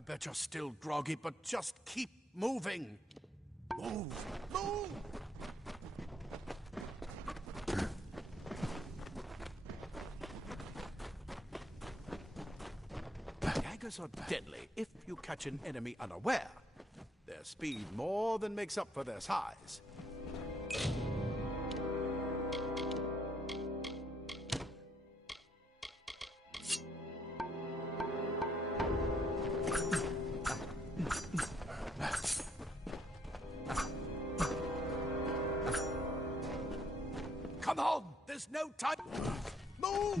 I bet you're still groggy, but just keep moving. Move! Move! Daggers are deadly if you catch an enemy unaware. Their speed more than makes up for their size. Come on! There's no time! Move!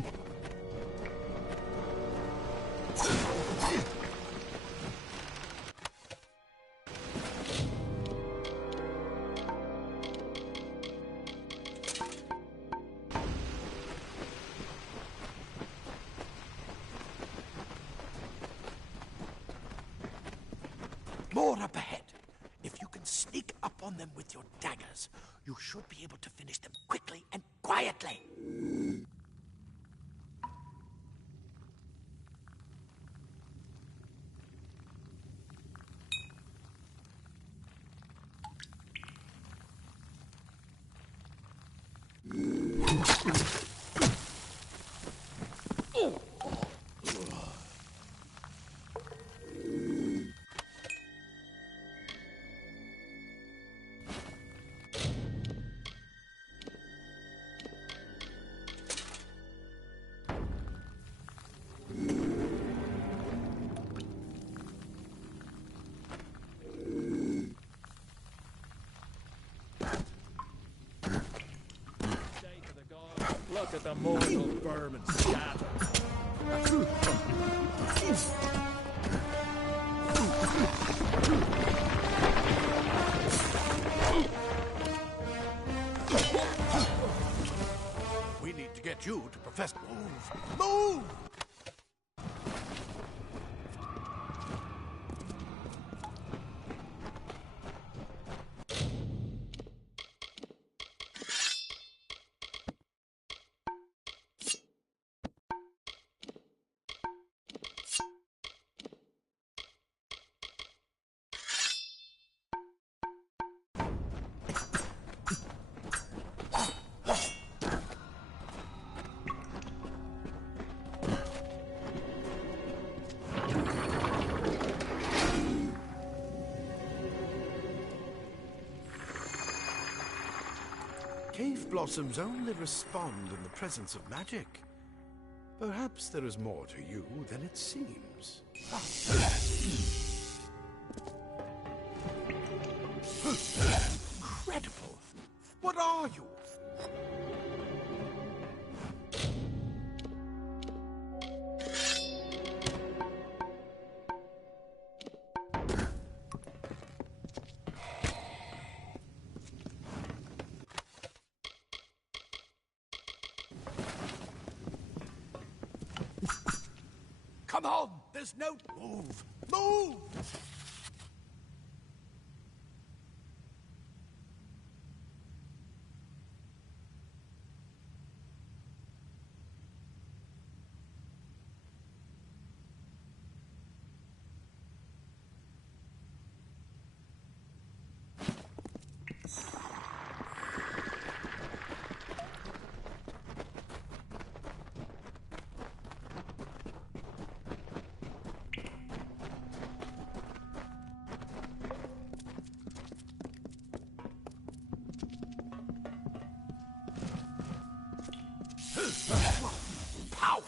More up ahead. If you can sneak up on them with your daggers, you should be able to finish them quickly and quietly. Look at the mortal vermin scatter. We need to get you to Professor. Move! Move! Cave blossoms only respond in the presence of magic. Perhaps there is more to you than it seems. Incredible! What are you? Come on! There's no... Move! Move! Pow!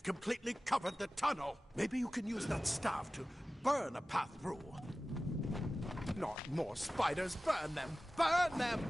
We've completely covered the tunnel. Maybe you can use that staff to burn a path through. Not more spiders. Burn them! Burn them!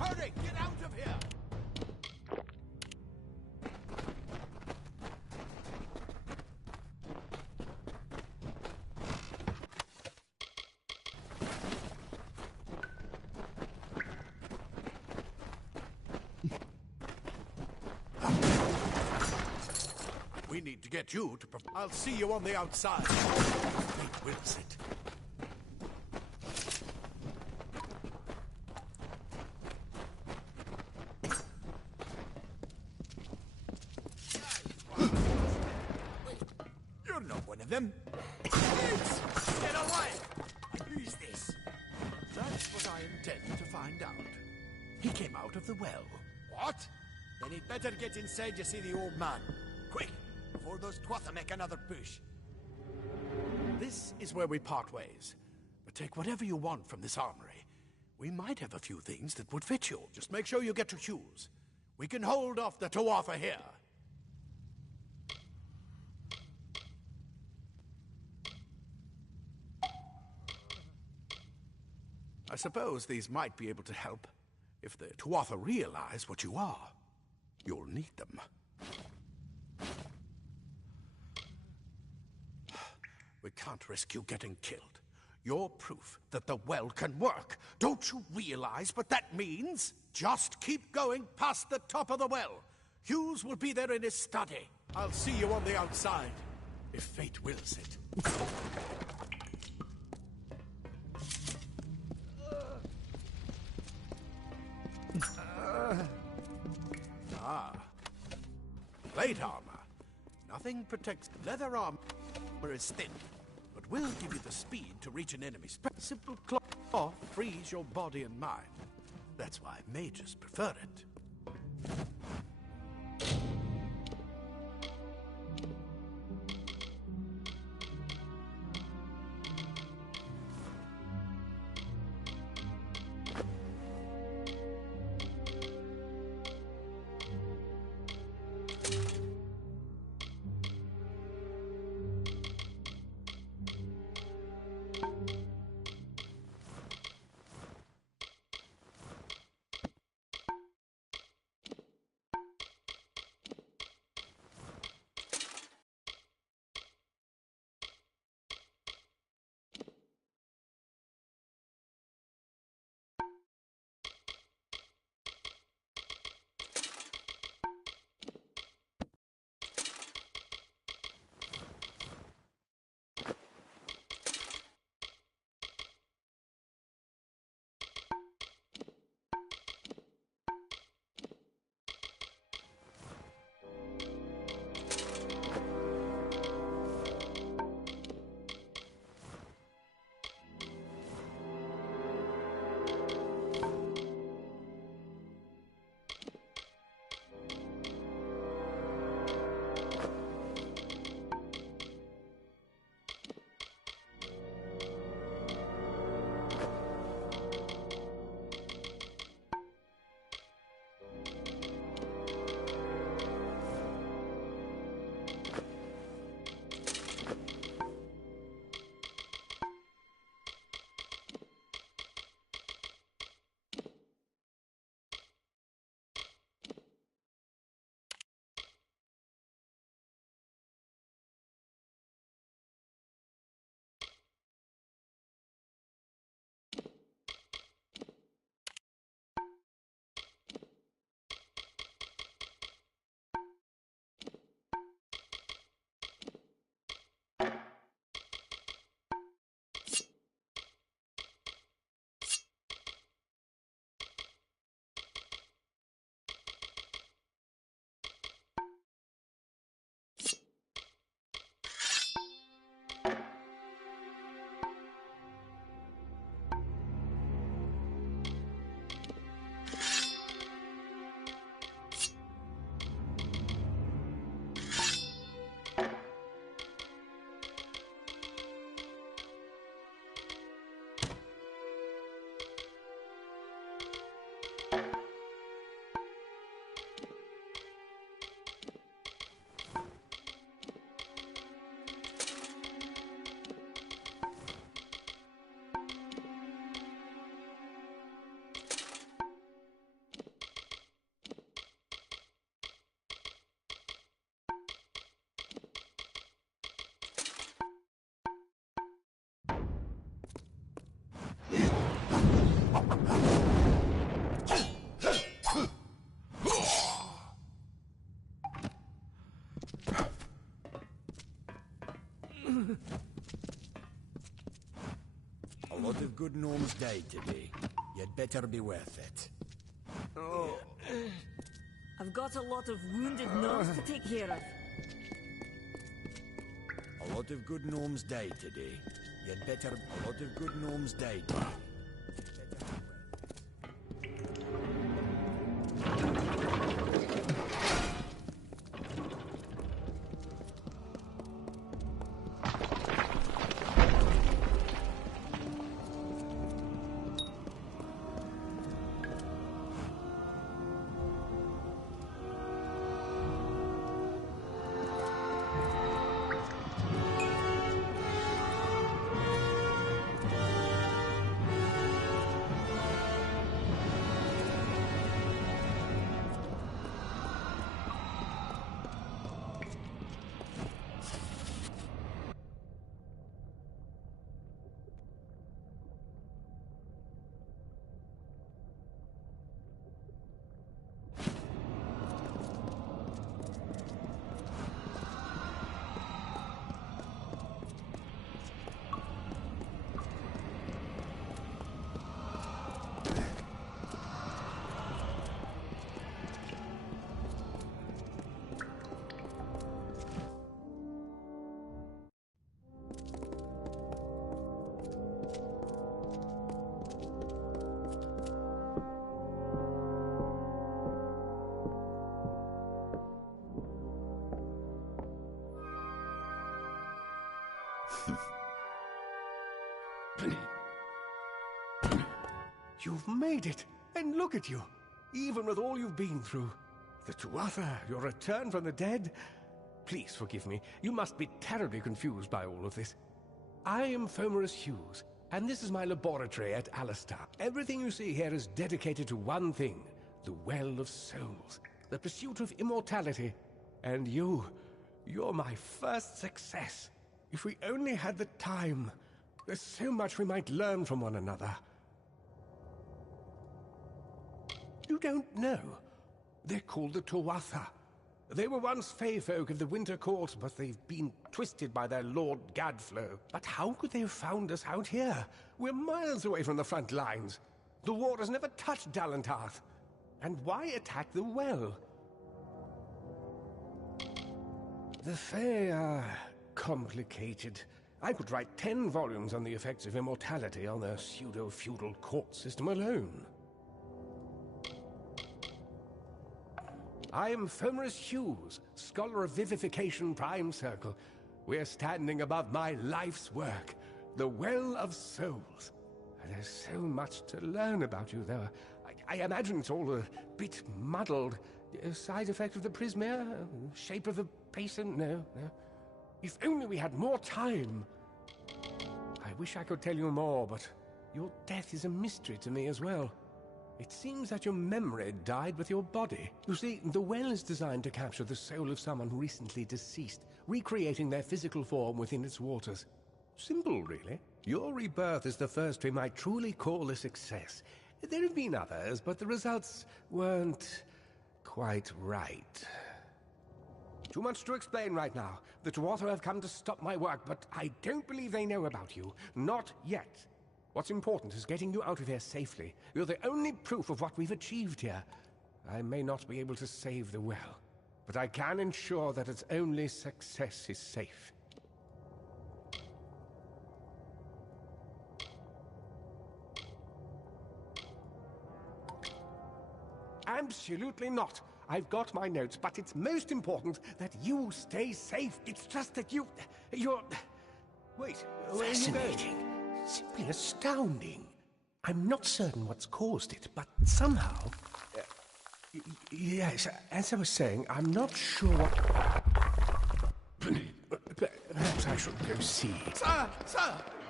Hurry! Get out of here! We need to get you to... I'll see you on the outside. Fate wills it. You're not one of them. Get away! Who's this? That's what I intend to find out. He came out of the well. What? Then he'd better get inside to see the old man. Quick, before those Twatha make another push. This is where we part ways. But take whatever you want from this armory. We might have a few things that would fit you. Just make sure you get to choose. We can hold off the Tuatha here. I suppose these might be able to help. If the Tuatha realize what you are, you'll need them. We can't risk you getting killed. You're proof that the well can work. Don't you realize what that means? Just keep going past the top of the well. Hughes will be there in his study. I'll see you on the outside, if fate wills it. Plate armor. Nothing protects. Leather armor is thin, but will give you the speed to reach an enemy. Simple cloth frees your body and mind. That's why mages prefer it. A lot of good gnomes died today. You'd better be worth it. Oh. I've got a lot of wounded gnomes to take care of. A lot of good gnomes died today. You'd better... A lot of good gnomes died today. You've made it! And look at you! Even with all you've been through. The Tuatha, your return from the dead. Please forgive me. You must be terribly confused by all of this. I am Fomerus Hughes, and this is my laboratory at Alistar. Everything you see here is dedicated to one thing. The Well of Souls. The pursuit of immortality. And you're my first success. If we only had the time. There's so much we might learn from one another. You don't know. They're called the Tuatha. They were once Fey folk of the Winter Court, but they've been twisted by their Lord Gadflow. But how could they have found us out here? We're miles away from the front lines. The war has never touched Dalantarth. And why attack the well? The Fey are complicated. I could write 10 volumes on the effects of immortality on their pseudo-feudal court system alone. I am Fomerus Hughes, Scholar of Vivification Prime Circle. We're standing above my life's work, the Well of Souls. And there's so much to learn about you, though. I imagine it's all a bit muddled. A side effect of the Prismere? Shape of the basin? No. If only we had more time. I wish I could tell you more, but your death is a mystery to me as well. It seems that your memory died with your body. You see, the well is designed to capture the soul of someone recently deceased, recreating their physical form within its waters. Simple, really. Your rebirth is the first we might truly call a success. There have been others, but the results weren't quite right. Too much to explain right now. The Tuatha have come to stop my work, but I don't believe they know about you. Not yet. What's important is getting you out of here safely. You're the only proof of what we've achieved here. I may not be able to save the well, but I can ensure that its only success is safe. Absolutely not. I've got my notes, but it's most important that you stay safe. It's just that you're... Wait, where are you going? Simply astounding. I'm not certain what's caused it, but somehow... yes, as I was saying, I'm not sure what... Perhaps I should go see. Sir!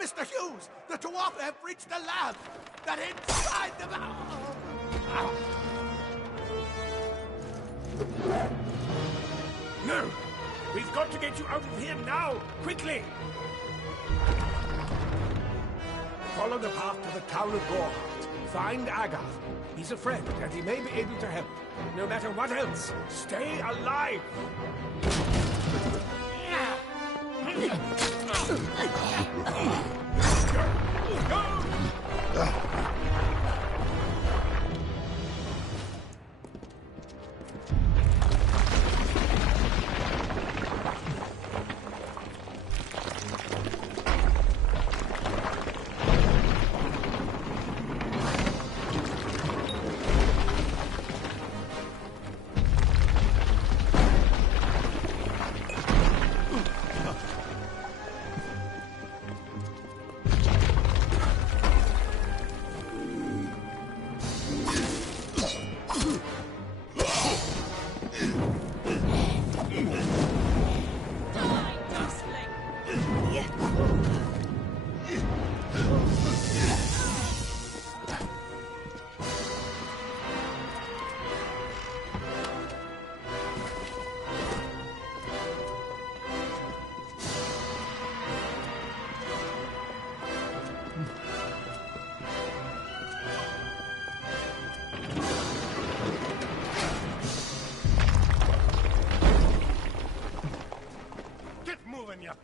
Mr. Hughes! The Tuatha have reached the lab! They're inside the... No! We've got to get you out of here now! Quickly! Follow the path to the town of Gorhart. Find Agath. He's a friend, and he may be able to help. No matter what else, stay alive! You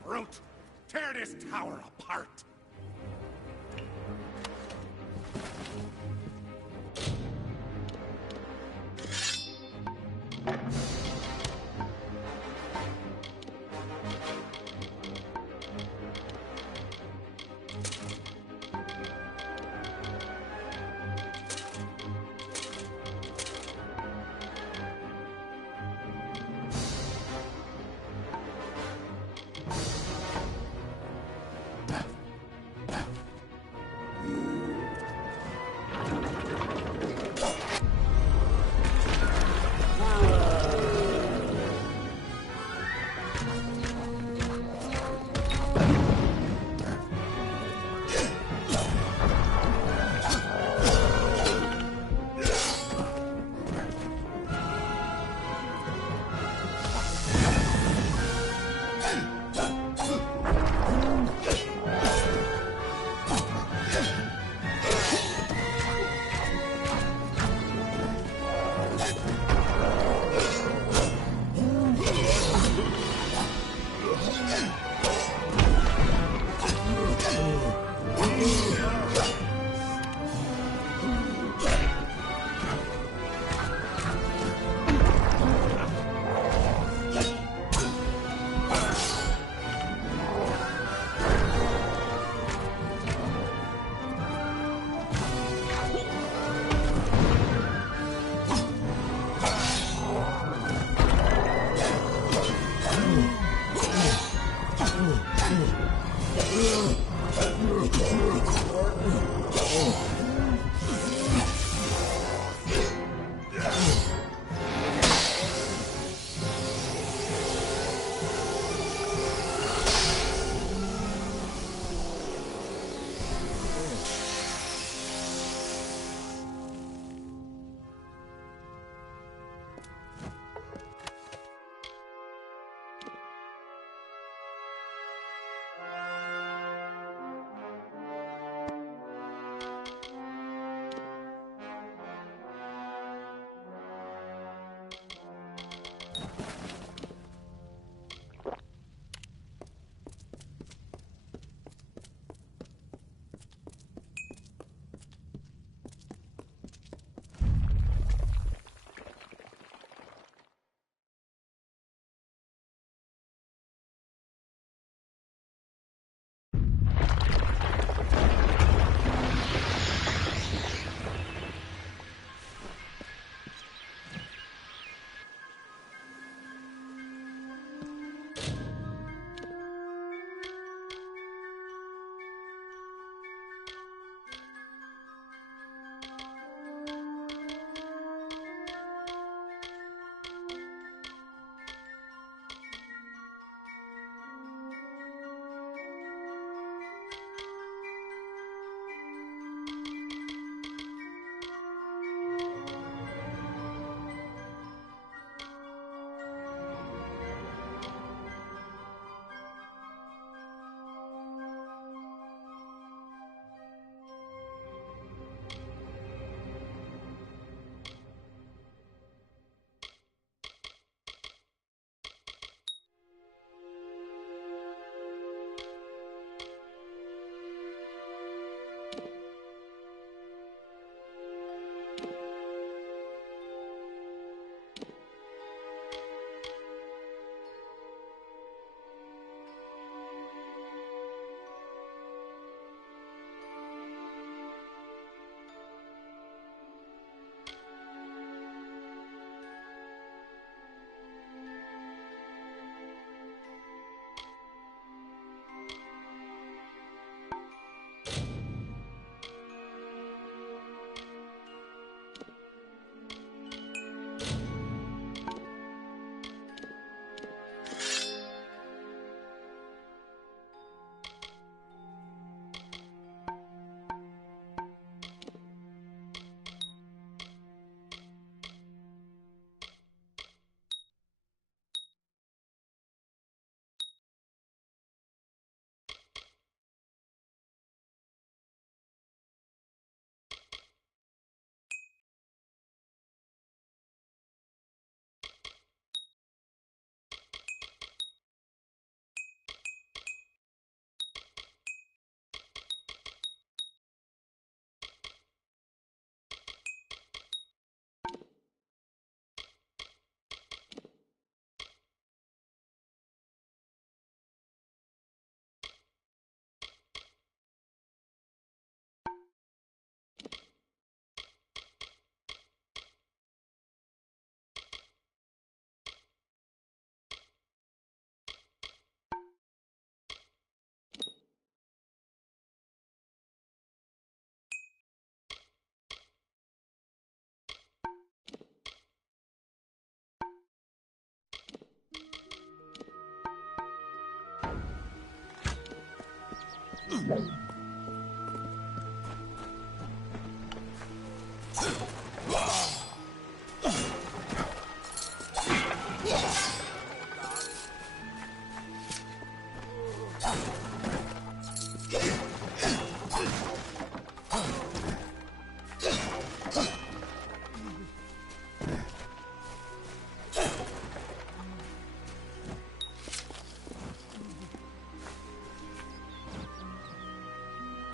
brute! Tear this tower apart!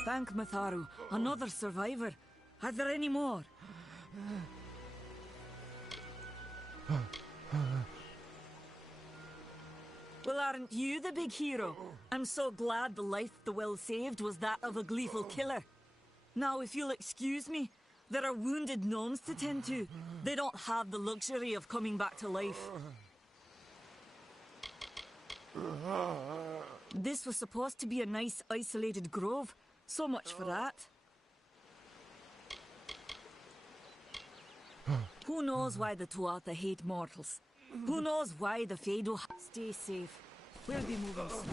Thank Matharu, another survivor. Are there any more? Well, aren't you the big hero? I'm so glad the life the will saved was that of a gleeful killer. Now, if you'll excuse me, there are wounded gnomes to tend to. They don't have the luxury of coming back to life. This was supposed to be a nice, isolated grove. So much for that. Who knows why the Tuatha hate mortals? Who knows why the Fado stay safe? We'll be moving soon.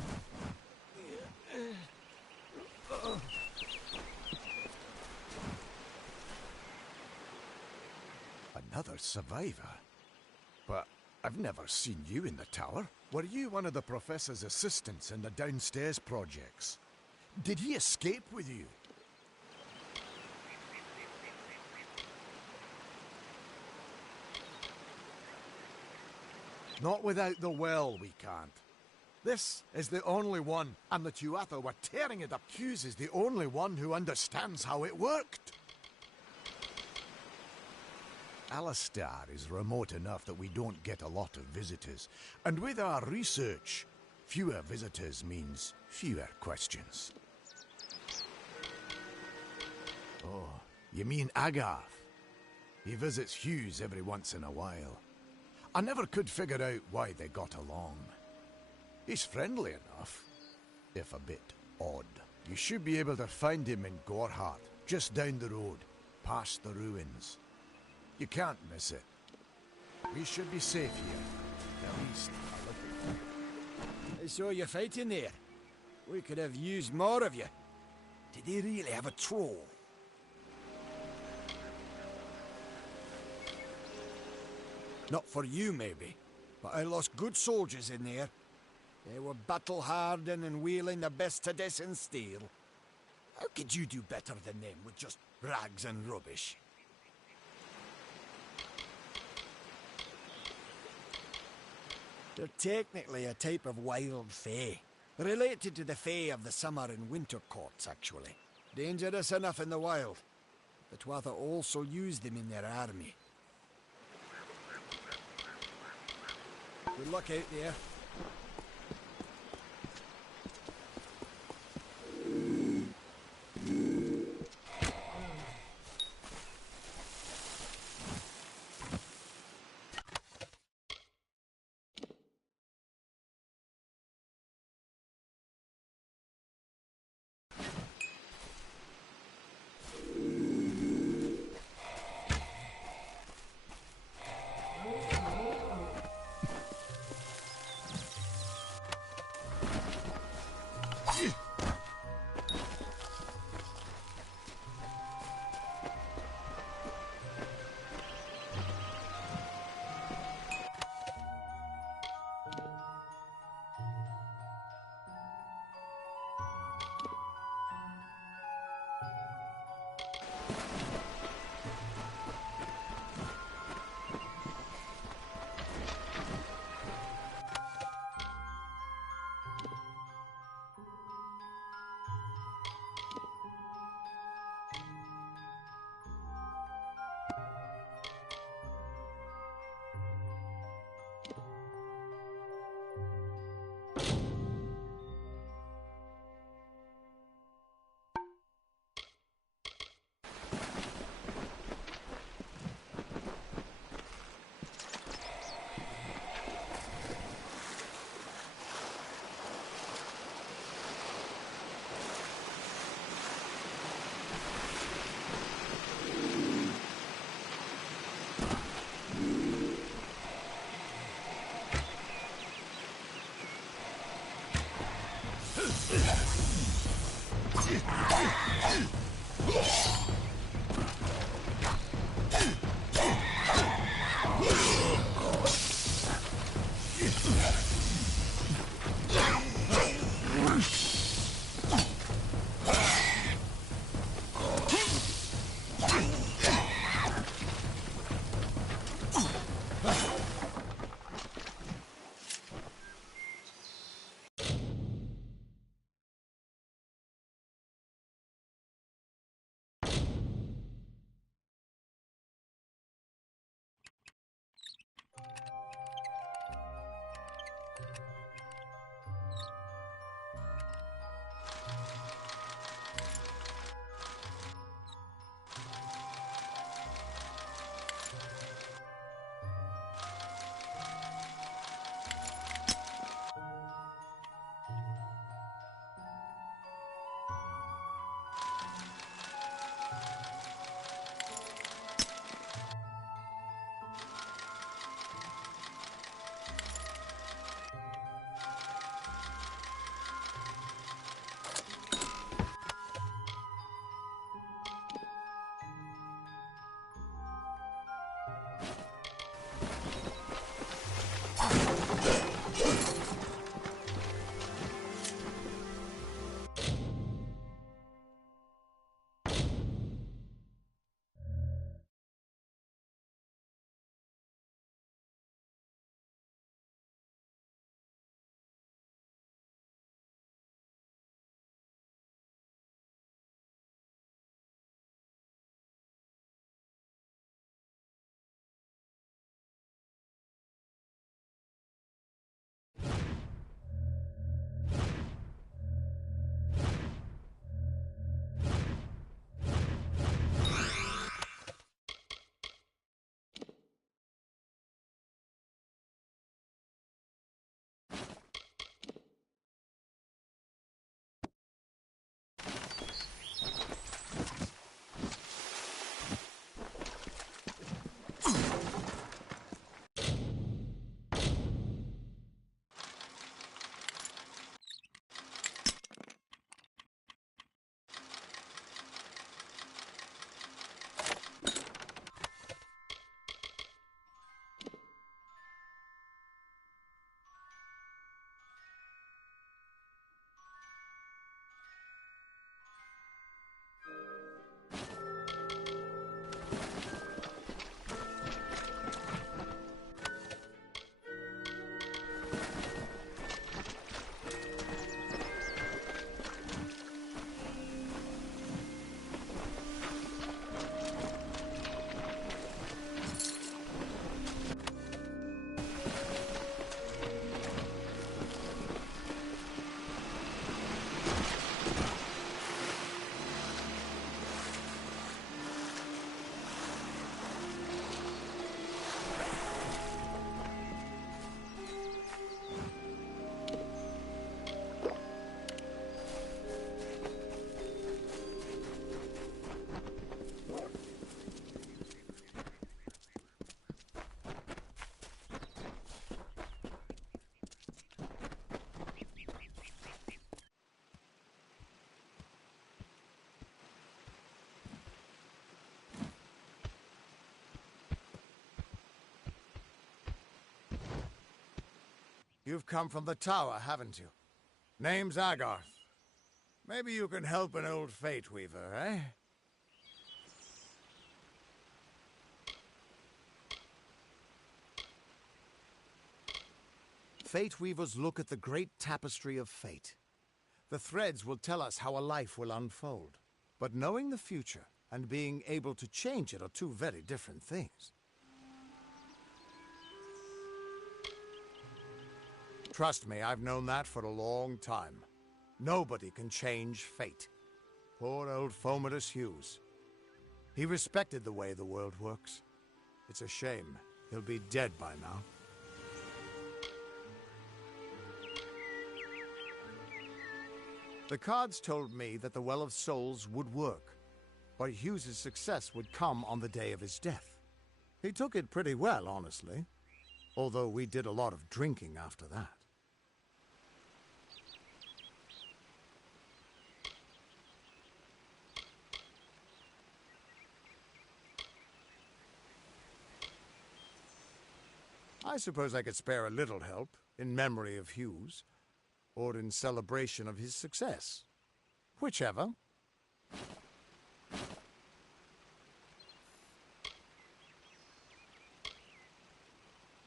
Another survivor? But I've never seen you in the tower. Were you one of the Professor's assistants in the downstairs projects? Did he escape with you? Not without the well, we can't. This is the only one, and the Tuatha were tearing it up. Hughes is the only one who understands how it worked. Alistar is remote enough that we don't get a lot of visitors. And with our research, fewer visitors means fewer questions. Oh, you mean Agath? He visits Hughes every once in a while. I never could figure out why they got along. He's friendly enough, if a bit odd. You should be able to find him in Gorhart, just down the road, past the ruins. You can't miss it. We should be safe here, at least a little. I saw you fighting there. We could have used more of you. Did they really have a troll? Not for you, maybe, but I lost good soldiers in there. They were battle-hardened and wielding the best Tedescan steel. How could you do better than them with just rags and rubbish? They're technically a type of wild fae. Related to the fae of the summer and winter courts, actually. Dangerous enough in the wild. The Tuatha also use them in their army. Good luck out there. You've come from the tower, haven't you? Name's Agarth. Maybe you can help an old Fate Weaver, eh? Fate Weavers look at the great tapestry of fate. The threads will tell us how a life will unfold. But knowing the future and being able to change it are two very different things. Trust me, I've known that for a long time. Nobody can change fate. Poor old Fomadus Hughes. He respected the way the world works. It's a shame. He'll be dead by now. The cards told me that the Well of Souls would work, but Hughes's success would come on the day of his death. He took it pretty well, honestly, although we did a lot of drinking after that. I suppose I could spare a little help in memory of Hughes, or in celebration of his success. Whichever.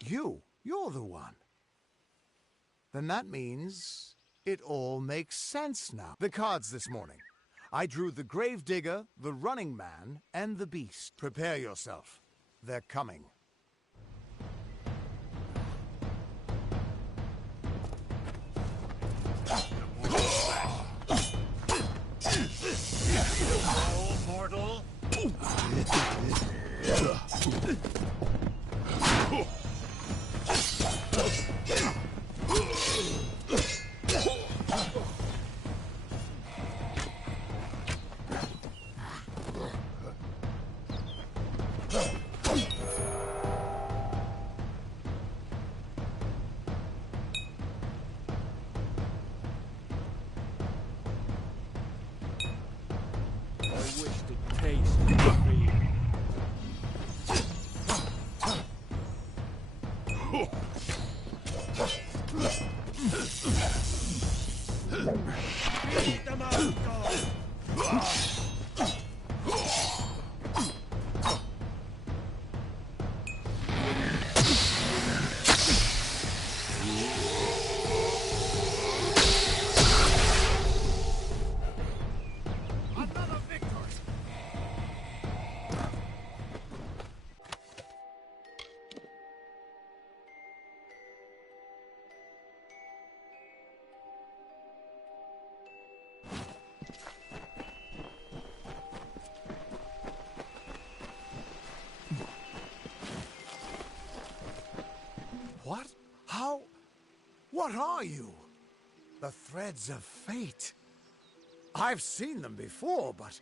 You're the one. Then that means it all makes sense now. The cards this morning. I drew the Gravedigger, the Running Man, and the Beast. Prepare yourself. They're coming. Oh, mortal! I wish to taste defeat. Beat them out, God! Another victory! What? How? What are you? The threads of fate. I've seen them before, but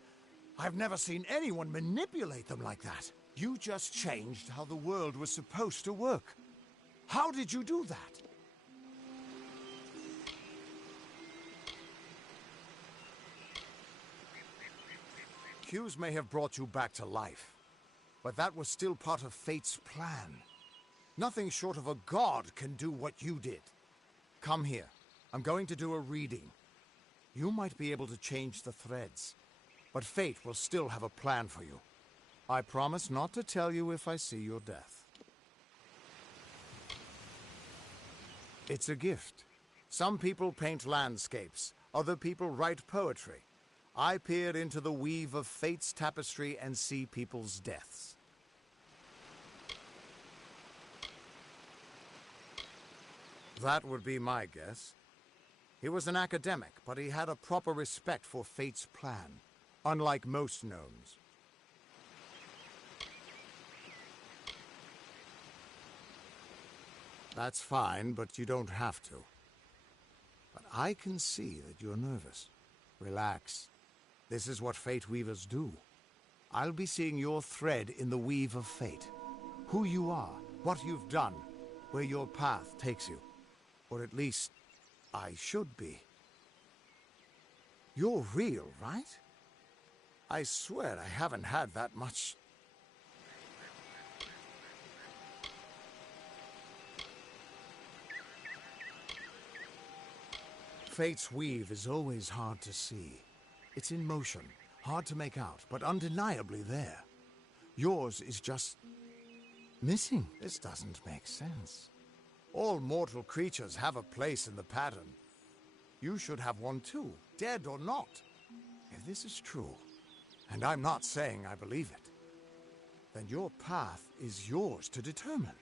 I've never seen anyone manipulate them like that. You just changed how the world was supposed to work. How did you do that? Hughes may have brought you back to life, but that was still part of fate's plan. Nothing short of a god can do what you did. Come here. I'm going to do a reading. You might be able to change the threads, but fate will still have a plan for you. I promise not to tell you if I see your death. It's a gift. Some people paint landscapes, other people write poetry. I peer into the weave of fate's tapestry and see people's deaths. That would be my guess. He was an academic, but he had a proper respect for fate's plan, unlike most gnomes. That's fine, but you don't have to. But I can see that you're nervous. Relax. This is what fate weavers do. I'll be seeing your thread in the weave of fate. Who you are, what you've done, where your path takes you. Or at least, I should be. You're real, right? I swear I haven't had that much. Fate's weave is always hard to see. It's in motion, hard to make out, but undeniably there. Yours is just missing. This doesn't make sense. All mortal creatures have a place in the pattern. You should have one too, dead or not. If this is true, and I'm not saying I believe it, then your path is yours to determine.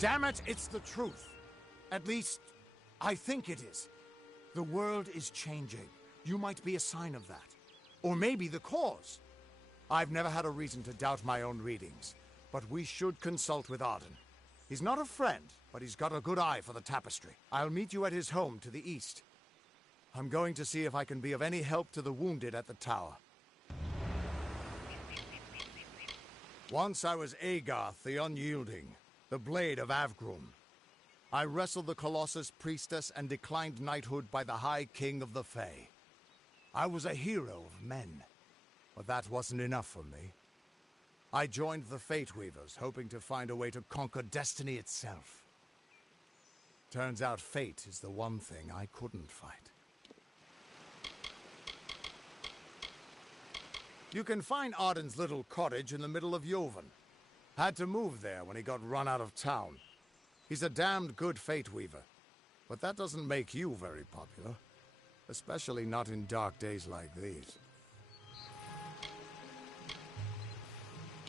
Damn it, it's the truth. At least, I think it is. The world is changing. You might be a sign of that. Or maybe the cause. I've never had a reason to doubt my own readings, but we should consult with Arden. He's not a friend, but he's got a good eye for the tapestry. I'll meet you at his home to the east. I'm going to see if I can be of any help to the wounded at the tower. Once I was Agarth the Unyielding, the Blade of Avgrum. I wrestled the Colossus priestess and declined knighthood by the High King of the Fae. I was a hero of men, but that wasn't enough for me. I joined the Fate Weavers, hoping to find a way to conquer destiny itself. Turns out fate is the one thing I couldn't fight. You can find Arden's little cottage in the middle of Joven. Had to move there when he got run out of town. He's a damned good Fate Weaver, but that doesn't make you very popular. Especially not in dark days like these.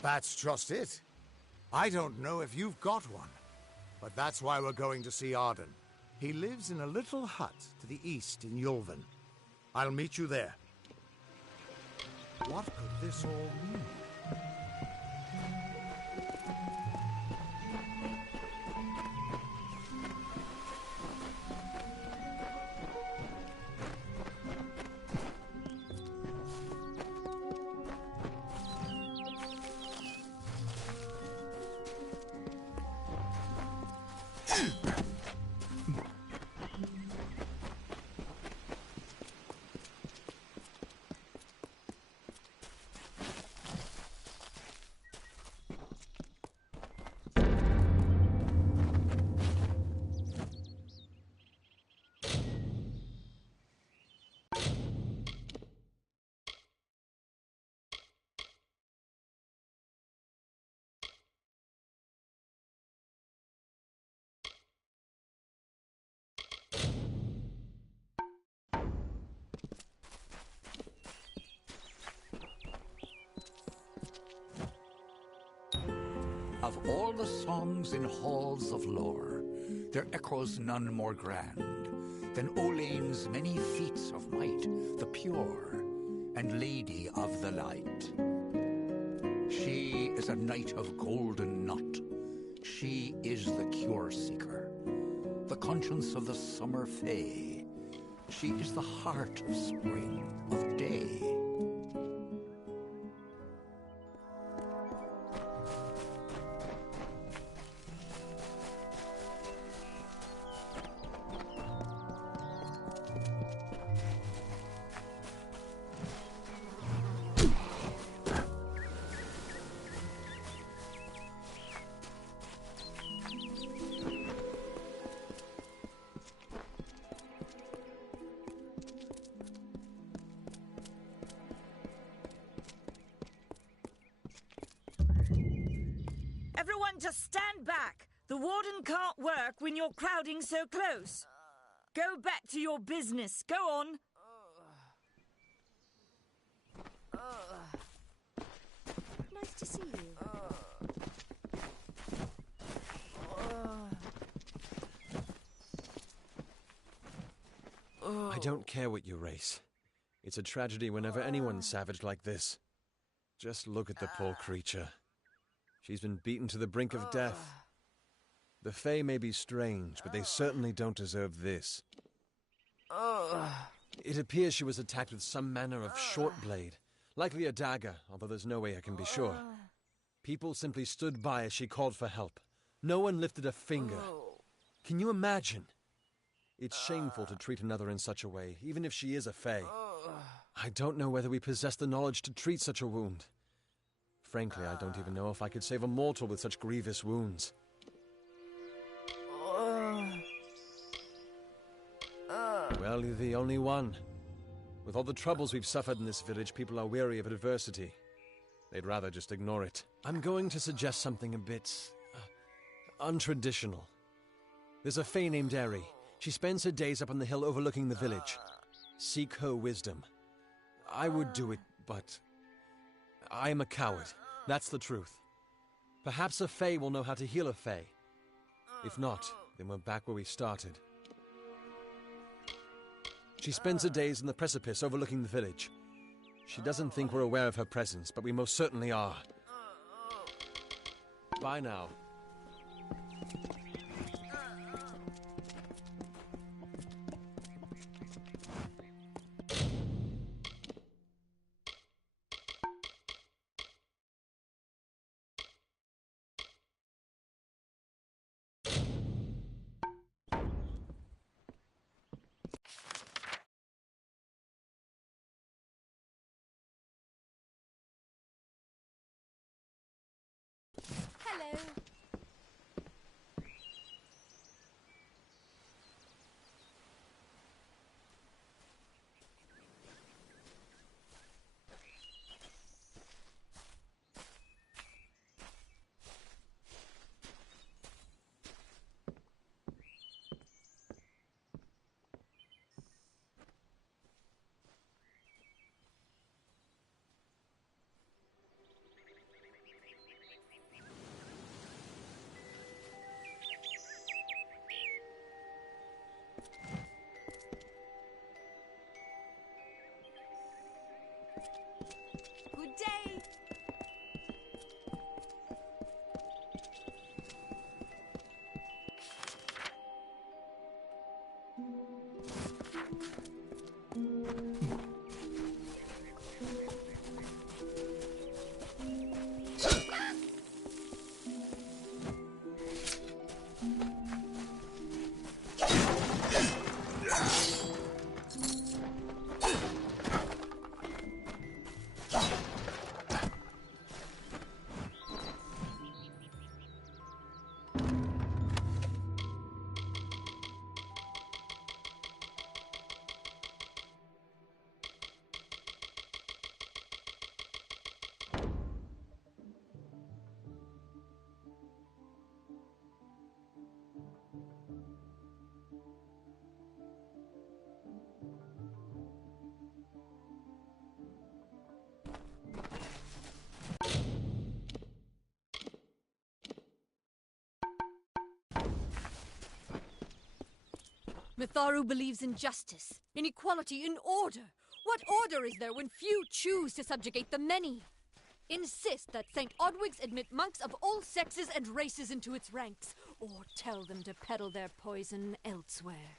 That's just it. I don't know if you've got one, but that's why we're going to see Arden. He lives in a little hut to the east in Joven. I'll meet you there. What could this all mean? Of all the songs in halls of lore, there echoes none more grand than Olane's many feats of might, the pure and lady of the light. She is a knight of golden knot. She is the cure seeker, the conscience of the summer fae. She is the heart of spring, of day. Everyone just stand back. The warden can't work when you're crowding so close. Go back to your business. Go on. Nice to see you. I don't care what you race. It's a tragedy whenever anyone's savage like this. Just look at the poor creature. She's been beaten to the brink of death. The Fae may be strange, but they certainly don't deserve this. It appears she was attacked with some manner of short blade, likely a dagger, although there's no way I can be sure. People simply stood by as she called for help. No one lifted a finger. Can you imagine? It's shameful to treat another in such a way, even if she is a Fae. I don't know whether we possess the knowledge to treat such a wound. Frankly, I don't even know if I could save a mortal with such grievous wounds. Well, you're the only one. With all the troubles we've suffered in this village, people are weary of adversity. They'd rather just ignore it. I'm going to suggest something a bit untraditional. There's a Fae named Eri. She spends her days up on the hill overlooking the village. Seek her wisdom. I would do it, but I am a coward. That's the truth. Perhaps a Fae will know how to heal a Fae. If not, then we're back where we started. She spends her days on the precipice overlooking the village. She doesn't think we're aware of her presence, but we most certainly are. Bye now. Hello. Good day. Mitharu believes in justice, in equality, in order. What order is there when few choose to subjugate the many? Insist that St. Odwig's admit monks of all sexes and races into its ranks, or tell them to peddle their poison elsewhere.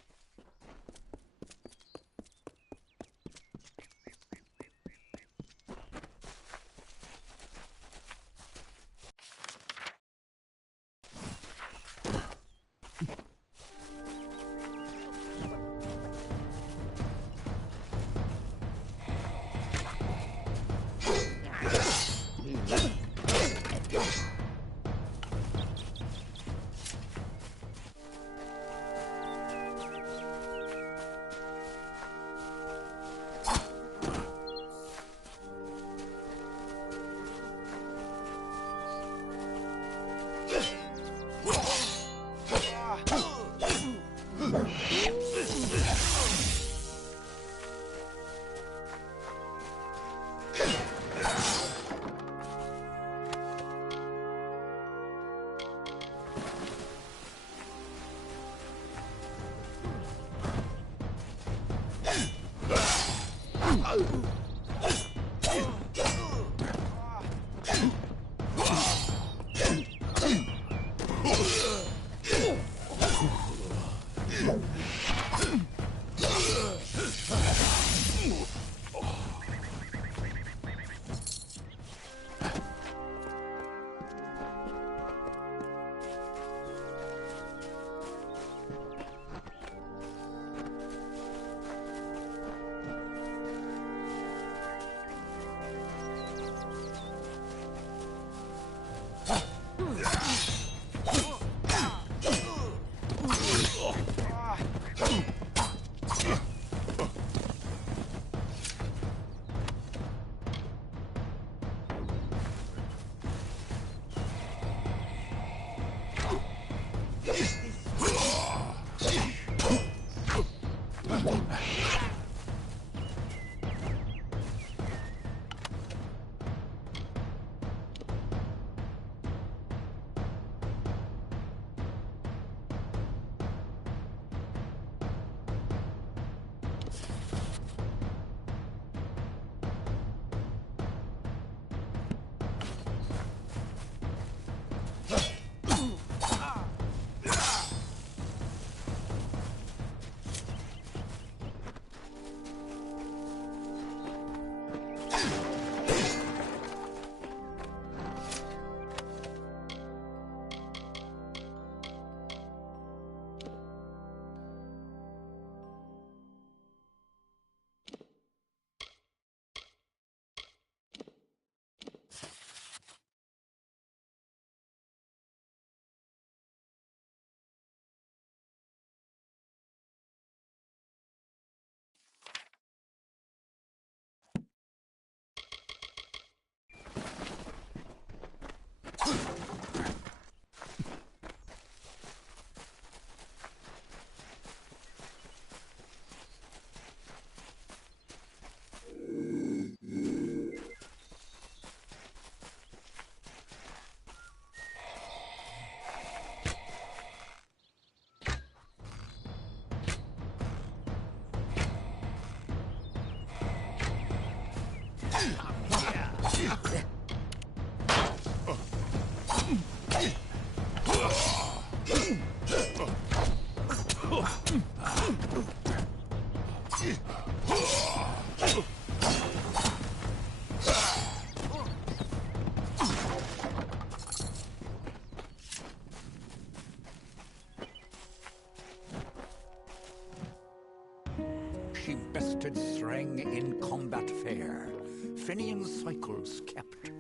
mounted streng in combat fair, Finian's cycles kept.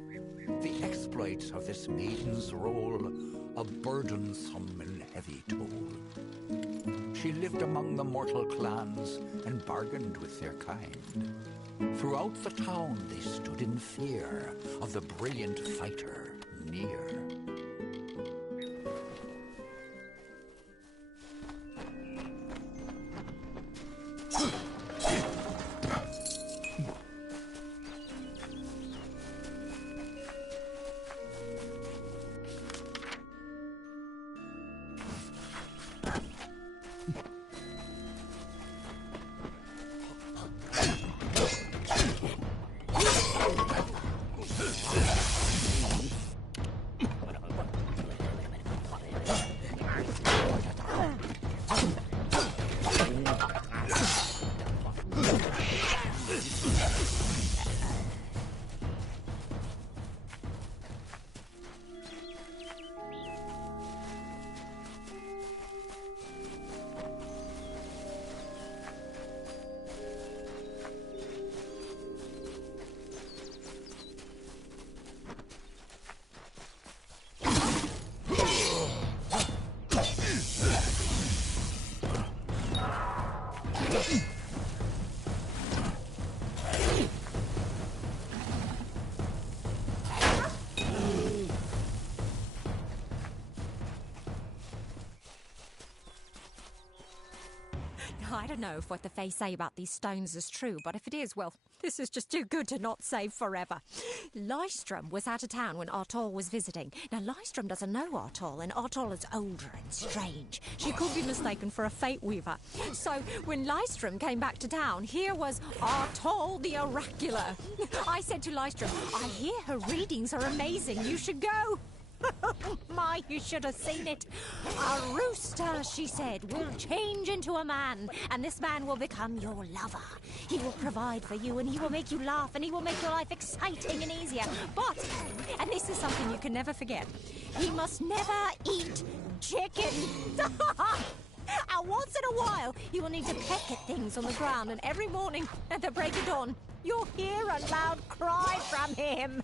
The exploits of this maiden's role, a burdensome and heavy toll. She lived among the mortal clans and bargained with their kind. Throughout the town they stood in fear of the brilliant fighter near. I don't know if what the Fae say about these stones is true, but if it is, well, this is just too good to not save forever. Lystrom was out of town when Artol was visiting. Now, Lystrom doesn't know Artol, and Artol is older and strange. She could be mistaken for a Fate Weaver. So, when Lystrom came back to town, here was Artol the Oracular. I said to Lystrom, I hear her readings are amazing. You should go. My, you should have seen it. A rooster, she said, will change into a man, and this man will become your lover. He will provide for you, and he will make you laugh, and he will make your life exciting and easier. But, and this is something you can never forget, he must never eat chicken. And once in a while, he will need to peck at things on the ground, and every morning at the break of dawn, you'll hear a loud cry from him.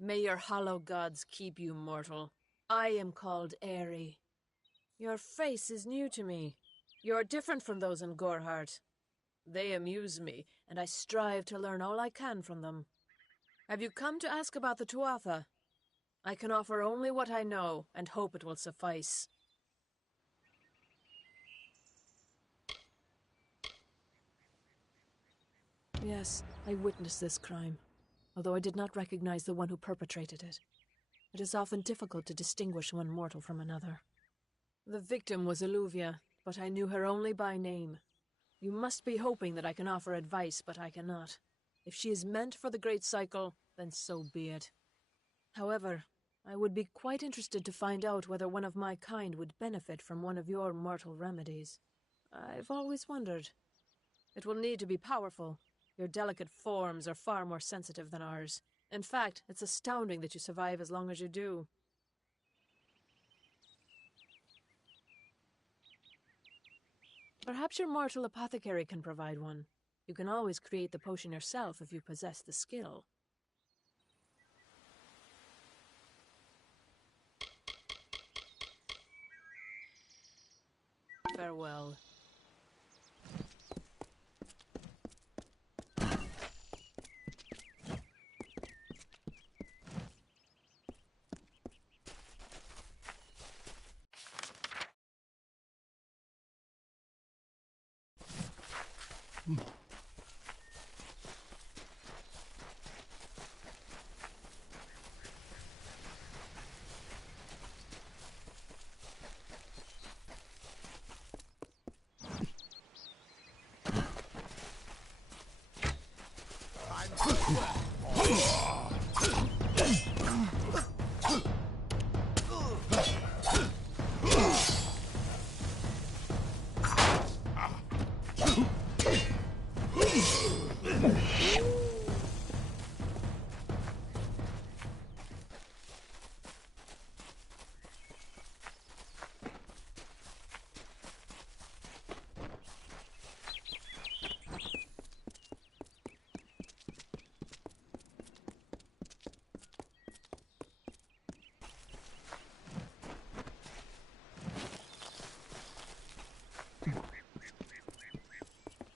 May your hollow gods keep you mortal. I am called Aerie. Your face is new to me. You're different from those in Gorhart. They amuse me, and I strive to learn all I can from them. Have you come to ask about the Tuatha? I can offer only what I know, and hope it will suffice. Yes, I witnessed this crime, although I did not recognize the one who perpetrated it. It is often difficult to distinguish one mortal from another. The victim was Illuvia, but I knew her only by name. You must be hoping that I can offer advice, but I cannot. If she is meant for the Great Cycle, then so be it. However, I would be quite interested to find out whether one of my kind would benefit from one of your mortal remedies. I've always wondered. It will need to be powerful. Your delicate forms are far more sensitive than ours. In fact, it's astounding that you survive as long as you do. Perhaps your mortal apothecary can provide one. You can always create the potion yourself if you possess the skill. Farewell.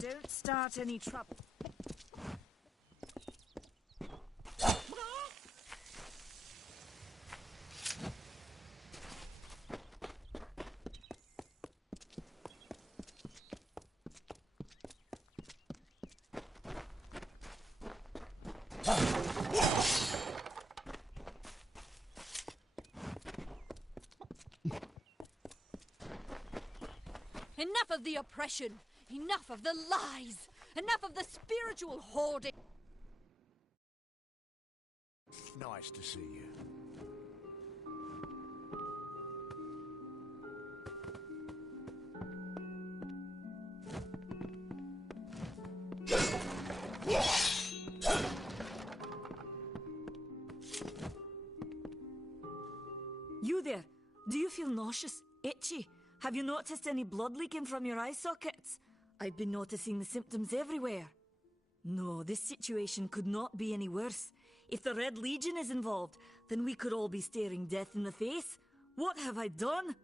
Don't start any trouble. Enough of the oppression! Enough of the lies! Enough of the spiritual hoarding! Nice to see you. You there? Do you feel nauseous? Itchy? Have you noticed any blood leaking from your eye sockets? I've been noticing the symptoms everywhere. No, this situation could not be any worse. If the Red Legion is involved, then we could all be staring death in the face. What have I done?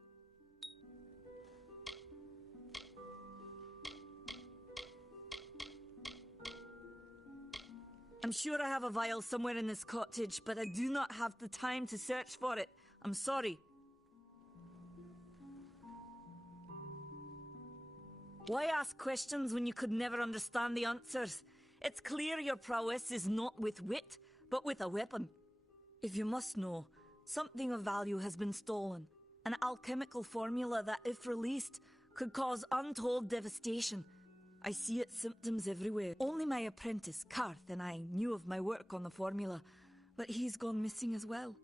I'm sure I have a vial somewhere in this cottage, but I do not have the time to search for it. I'm sorry. Why ask questions when you could never understand the answers? It's clear your prowess is not with wit, but with a weapon. If you must know, something of value has been stolen. An alchemical formula that, if released, could cause untold devastation. I see its symptoms everywhere. Only my apprentice, Karth, and I knew of my work on the formula, but he's gone missing as well.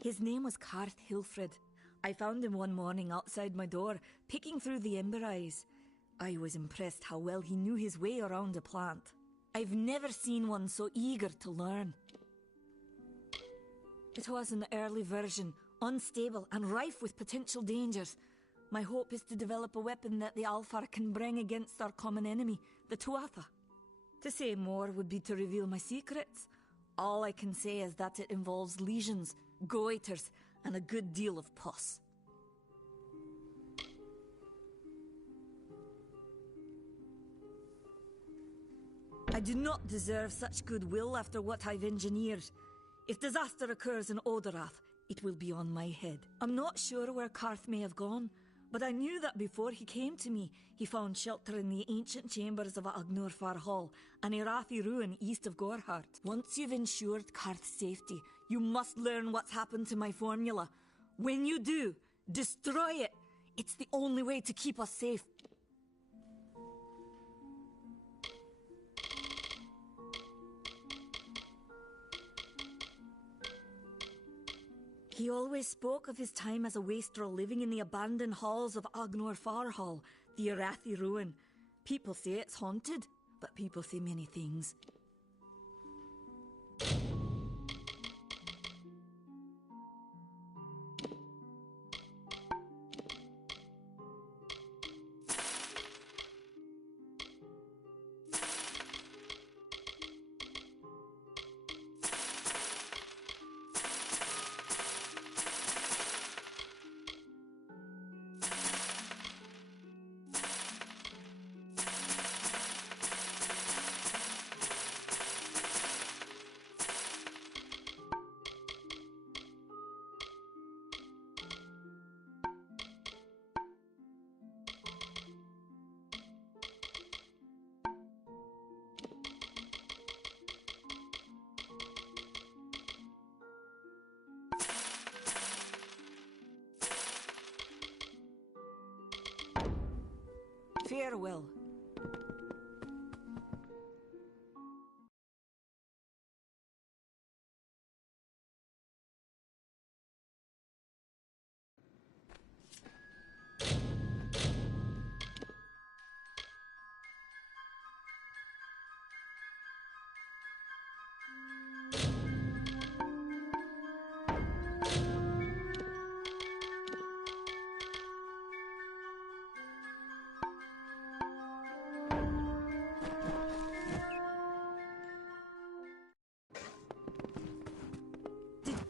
His name was Karth Hilfred. I found him one morning outside my door, picking through the ember eyes. I was impressed how well he knew his way around a plant. I've never seen one so eager to learn. It was an early version, unstable and rife with potential dangers. My hope is to develop a weapon that the Alfar can bring against our common enemy, the Tuatha. To say more would be to reveal my secrets. All I can say is that it involves lesions, goiters, and a good deal of pus. I do not deserve such goodwill after what I've engineered. If disaster occurs in Odorath, it will be on my head. I'm not sure where Karth may have gone, but I knew that before he came to me, he found shelter in the ancient chambers of Agnor Far Hall, an Irathi ruin east of Gorhart. Once you've ensured Karth's safety, you must learn what's happened to my formula. When you do, destroy it. It's the only way to keep us safe. He always spoke of his time as a wastrel living in the abandoned halls of Agnor Far Hall, the Irathi ruin. People say it's haunted, but people say many things. Farewell.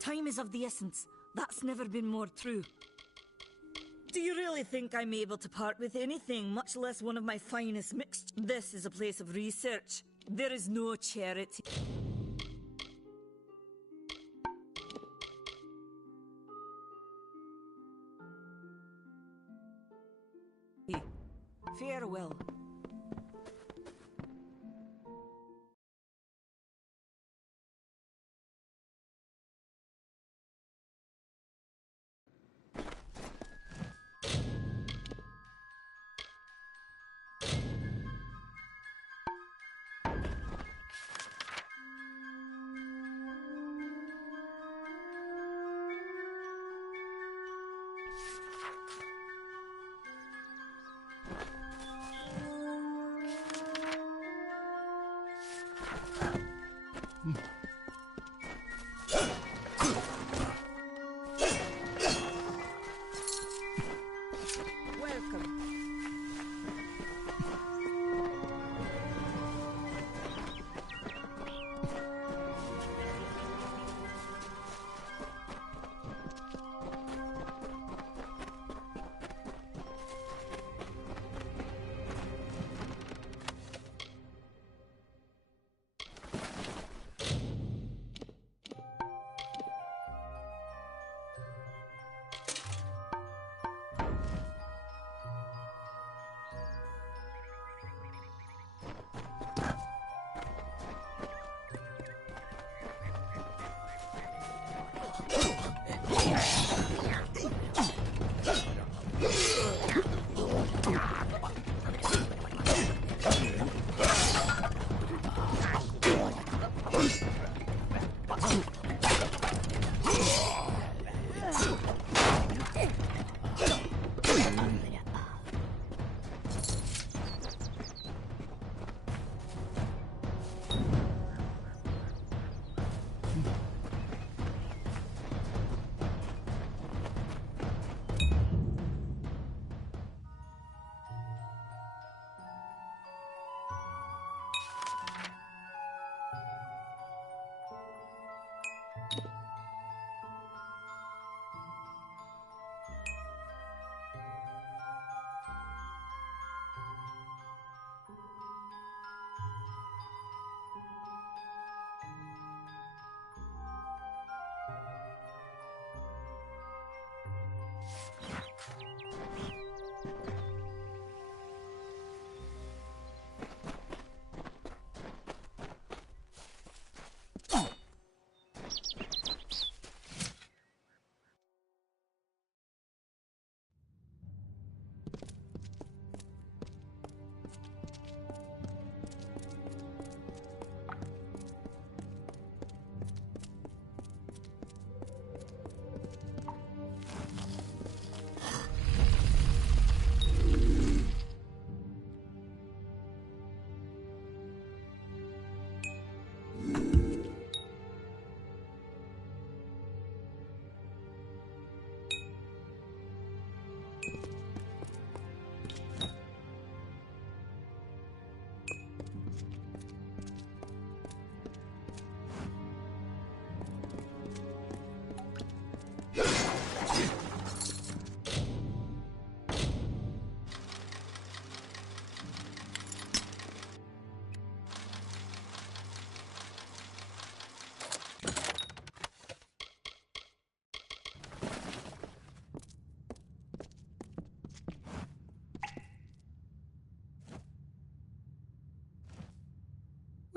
Time is of the essence. That's never been more true. Do you really think I'm able to part with anything, much less one of my finest mixtures? This is a place of research. There is no charity. Farewell.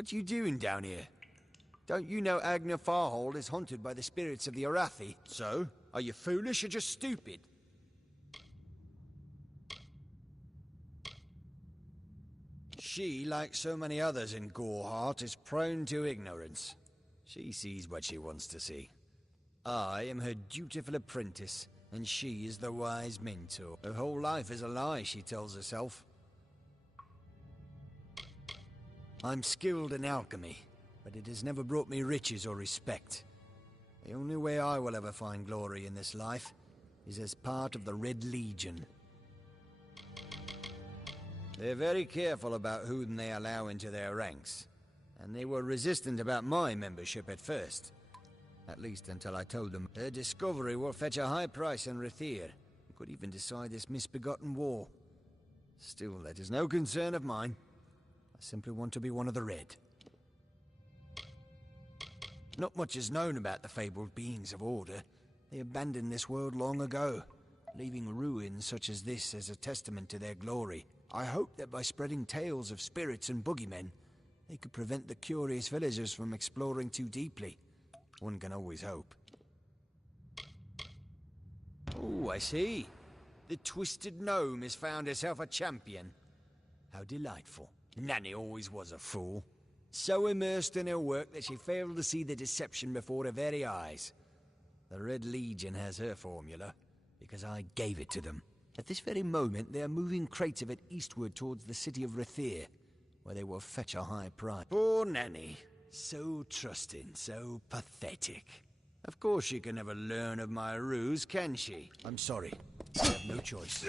What you doing down here? Don't you know Agner Farhold is haunted by the spirits of the Arathi? So? Are you foolish or just stupid? She, like so many others in Goreheart, is prone to ignorance. She sees what she wants to see. I am her dutiful apprentice, and she is the wise mentor. Her whole life is a lie, she tells herself. I'm skilled in alchemy, but it has never brought me riches or respect. The only way I will ever find glory in this life is as part of the Red Legion. They're very careful about whom they allow into their ranks, and they were resistant about my membership at first. At least until I told them their discovery will fetch a high price in Rathir, and could even decide this misbegotten war. Still, that is no concern of mine. I simply want to be one of the Red. Not much is known about the fabled beings of Order. They abandoned this world long ago, leaving ruins such as this as a testament to their glory. I hope that by spreading tales of spirits and boogeymen, they could prevent the curious villagers from exploring too deeply. One can always hope. Oh, I see. The Twisted Gnome has found herself a champion. How delightful. Nanny always was a fool. So immersed in her work that she failed to see the deception before her very eyes. The Red Legion has her formula, because I gave it to them. At this very moment, they are moving crates of it eastward towards the city of Rathir, where they will fetch a high price. Poor Nanny. So trusting, so pathetic. Of course she can never learn of my ruse, can she? I'm sorry. I have no choice.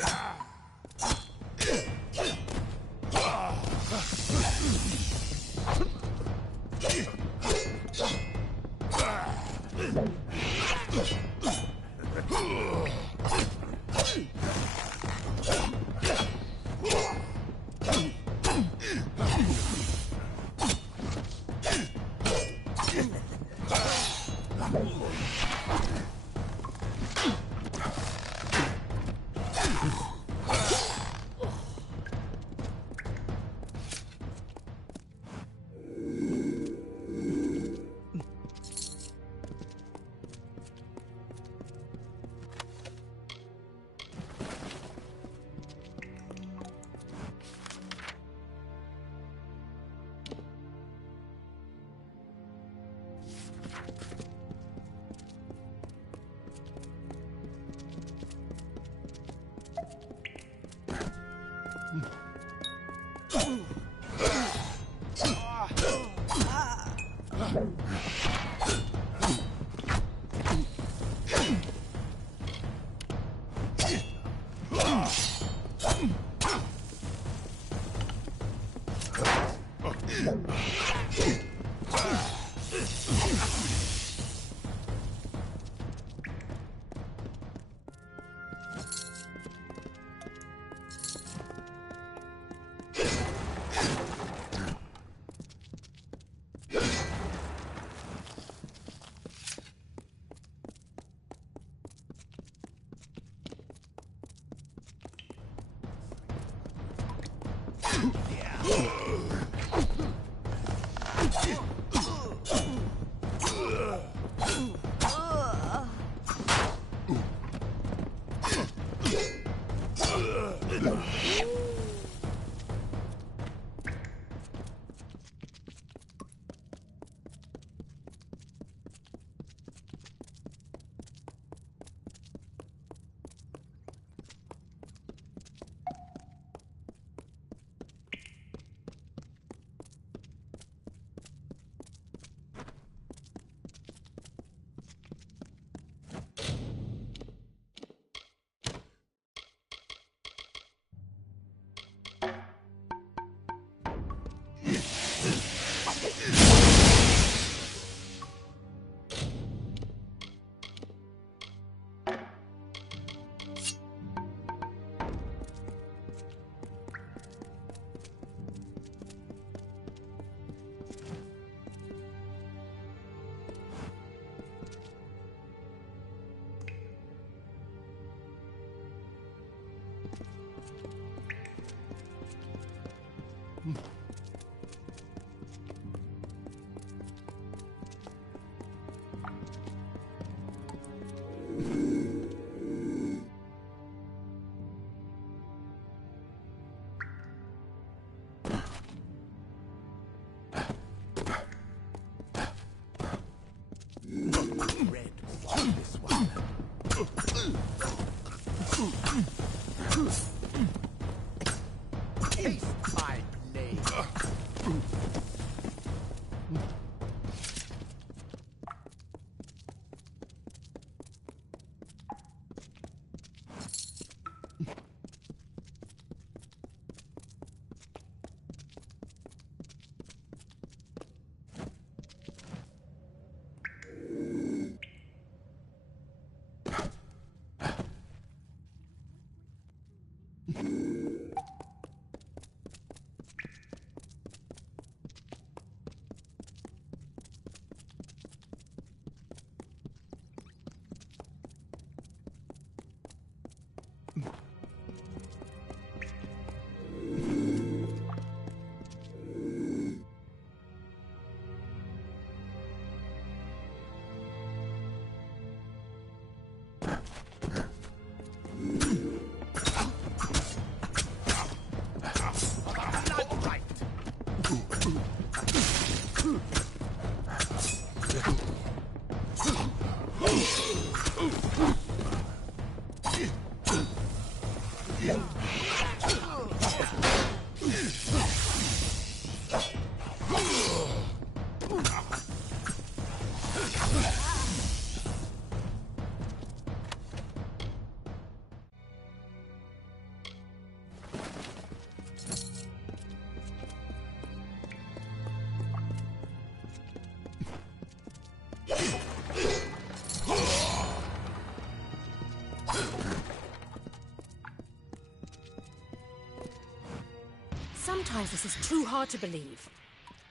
Sometimes this is too hard to believe.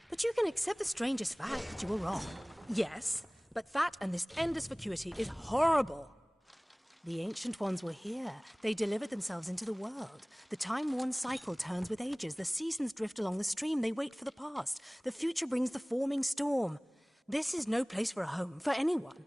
But you can accept the strangest fact that you were wrong. Yes, but that and this endless vacuity is horrible. The Ancient Ones were here. They delivered themselves into the world. The time-worn cycle turns with ages. The seasons drift along the stream. They wait for the past. The future brings the forming storm. This is no place for a home, for anyone.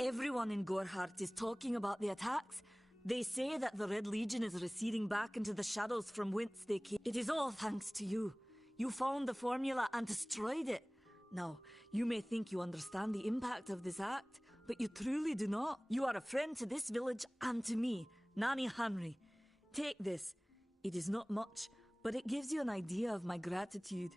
Everyone in Gorhart is talking about the attacks. They say that the Red Legion is receding back into the shadows from whence they came. It is all thanks to you. You found the formula and destroyed it. Now, you may think you understand the impact of this act, but you truly do not. You are a friend to this village and to me, Nanny Henry. Take this. It is not much, but it gives you an idea of my gratitude.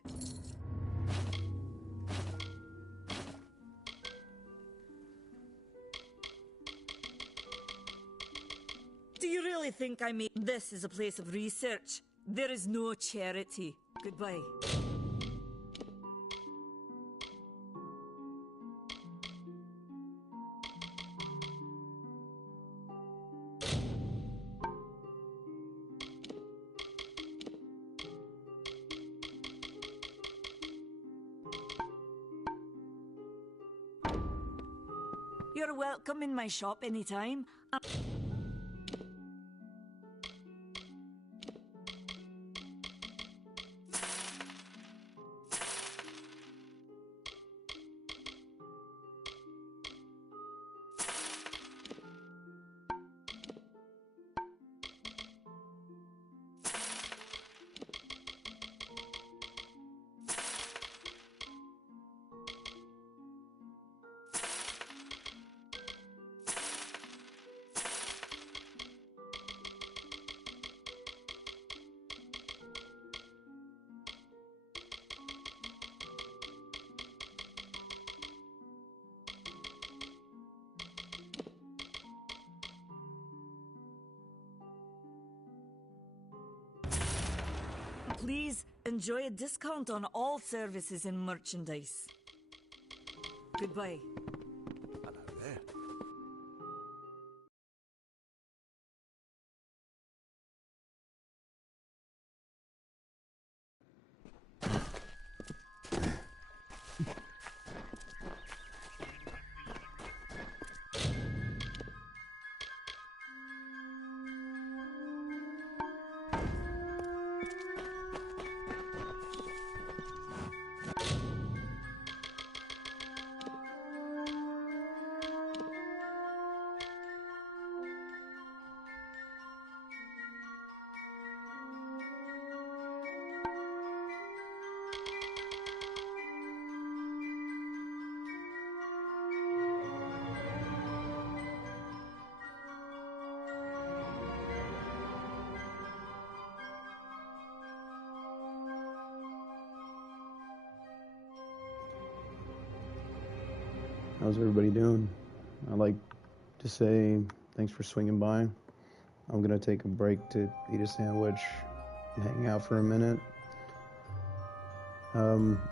Do you really think I made this is a place of research? There is no charity. Goodbye. You're welcome in my shop anytime. please enjoy a discount on all services and merchandise. Goodbye. Hello there. How's everybody doing? I'd like to say thanks for swinging by. I'm gonna take a break to eat a sandwich and hang out for a minute.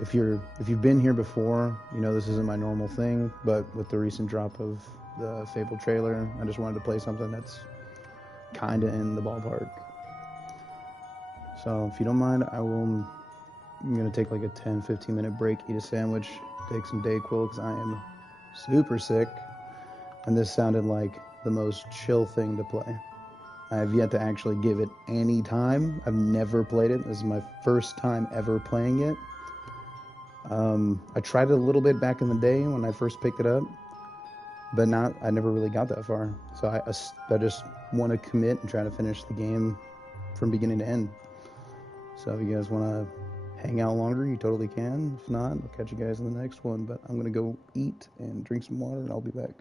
If you've been here before, you know this isn't my normal thing, but with the recent drop of the Fable trailer, I just wanted to play something that's kinda in the ballpark. So if you don't mind, I'm gonna take like a 10-15 minute break, eat a sandwich, take some Dayquil because I am super sick, and this sounded like the most chill thing to play. I have yet to actually give it any time. I've never played it. This is my first time ever playing it. I tried it a little bit back in the day when I first picked it up, but I never really got that far. So I just want to commit and try to finish the game from beginning to end. So if you guys want to hang out longer, you totally can. If not, I'll catch you guys in the next one. But I'm going to go eat and drink some water, and I'll be back.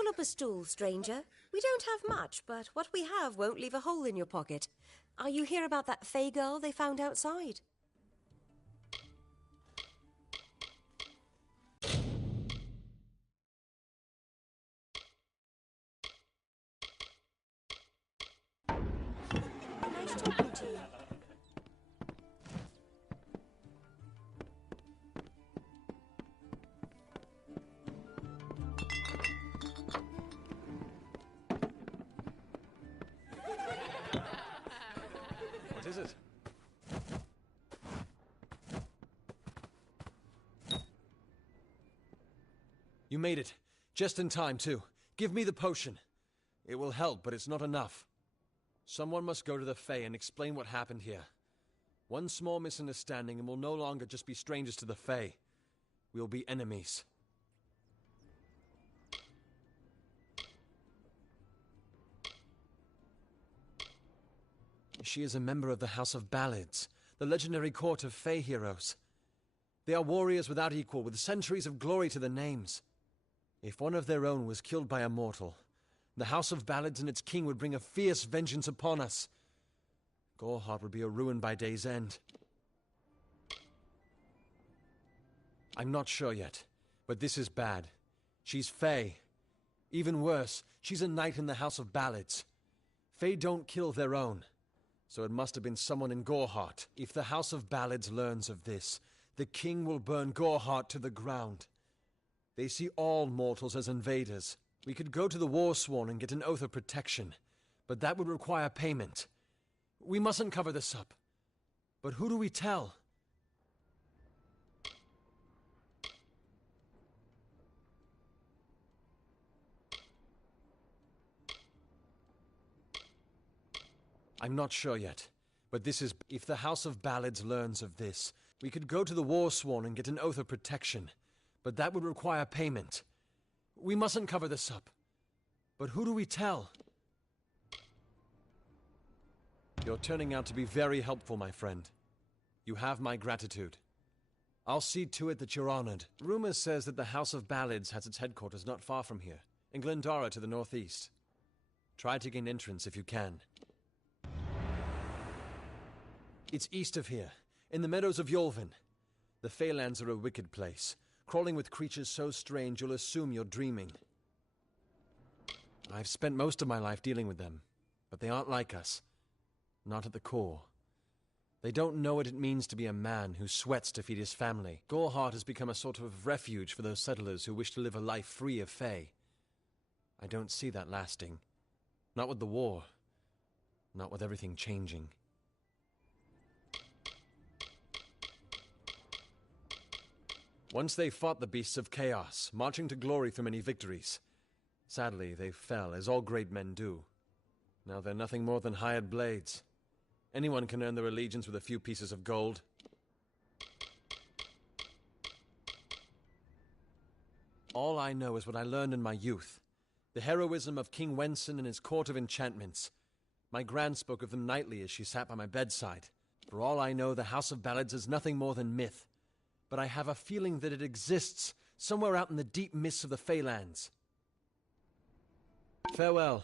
Pull up a stool, stranger. We don't have much, but what we have won't leave a hole in your pocket. Are you here about that Fey girl they found outside? Nice talking to you. What is it? You made it. Just in time, too. Give me the potion. It will help, but it's not enough. Someone must go to the Fae and explain what happened here. One small misunderstanding and we'll no longer just be strangers to the Fae. We'll be enemies. She is a member of the House of Ballads, the legendary court of Fae heroes. They are warriors without equal, with centuries of glory to their names. If one of their own was killed by a mortal, the House of Ballads and its king would bring a fierce vengeance upon us. Gorehart would be a ruin by day's end. I'm not sure yet, but this is bad. She's Fae. Even worse, she's a knight in the House of Ballads. Fae don't kill their own, so it must have been someone in Gorehart. If the House of Ballads learns of this, the king will burn Gorehart to the ground. They see all mortals as invaders. We could go to the Warsworn and get an oath of protection, but that would require payment. We mustn't cover this up. But who do we tell? I'm not sure yet, but this is... If the House of Ballads learns of this, we could go to the Warsworn and get an oath of protection, but that would require payment. We mustn't cover this up. But who do we tell? You're turning out to be very helpful, my friend. You have my gratitude. I'll see to it that you're honored. Rumor says that the House of Ballads has its headquarters not far from here, in Glendara to the northeast. Try to gain entrance if you can. It's east of here, in the meadows of Yolvin. The Feylands are a wicked place, crawling with creatures so strange you'll assume you're dreaming. I've spent most of my life dealing with them, but they aren't like us. Not at the core. They don't know what it means to be a man who sweats to feed his family. Gorehart has become a sort of refuge for those settlers who wish to live a life free of Fey. I don't see that lasting. Not with the war. Not with everything changing. Once they fought the beasts of chaos, marching to glory through many victories. Sadly, they fell, as all great men do. Now they're nothing more than hired blades. Anyone can earn their allegiance with a few pieces of gold. All I know is what I learned in my youth. The heroism of King Wenson and his court of enchantments. My gran spoke of them nightly as she sat by my bedside. For all I know, the House of Ballads is nothing more than myth. But I have a feeling that it exists somewhere out in the deep mists of the Feylands. Farewell.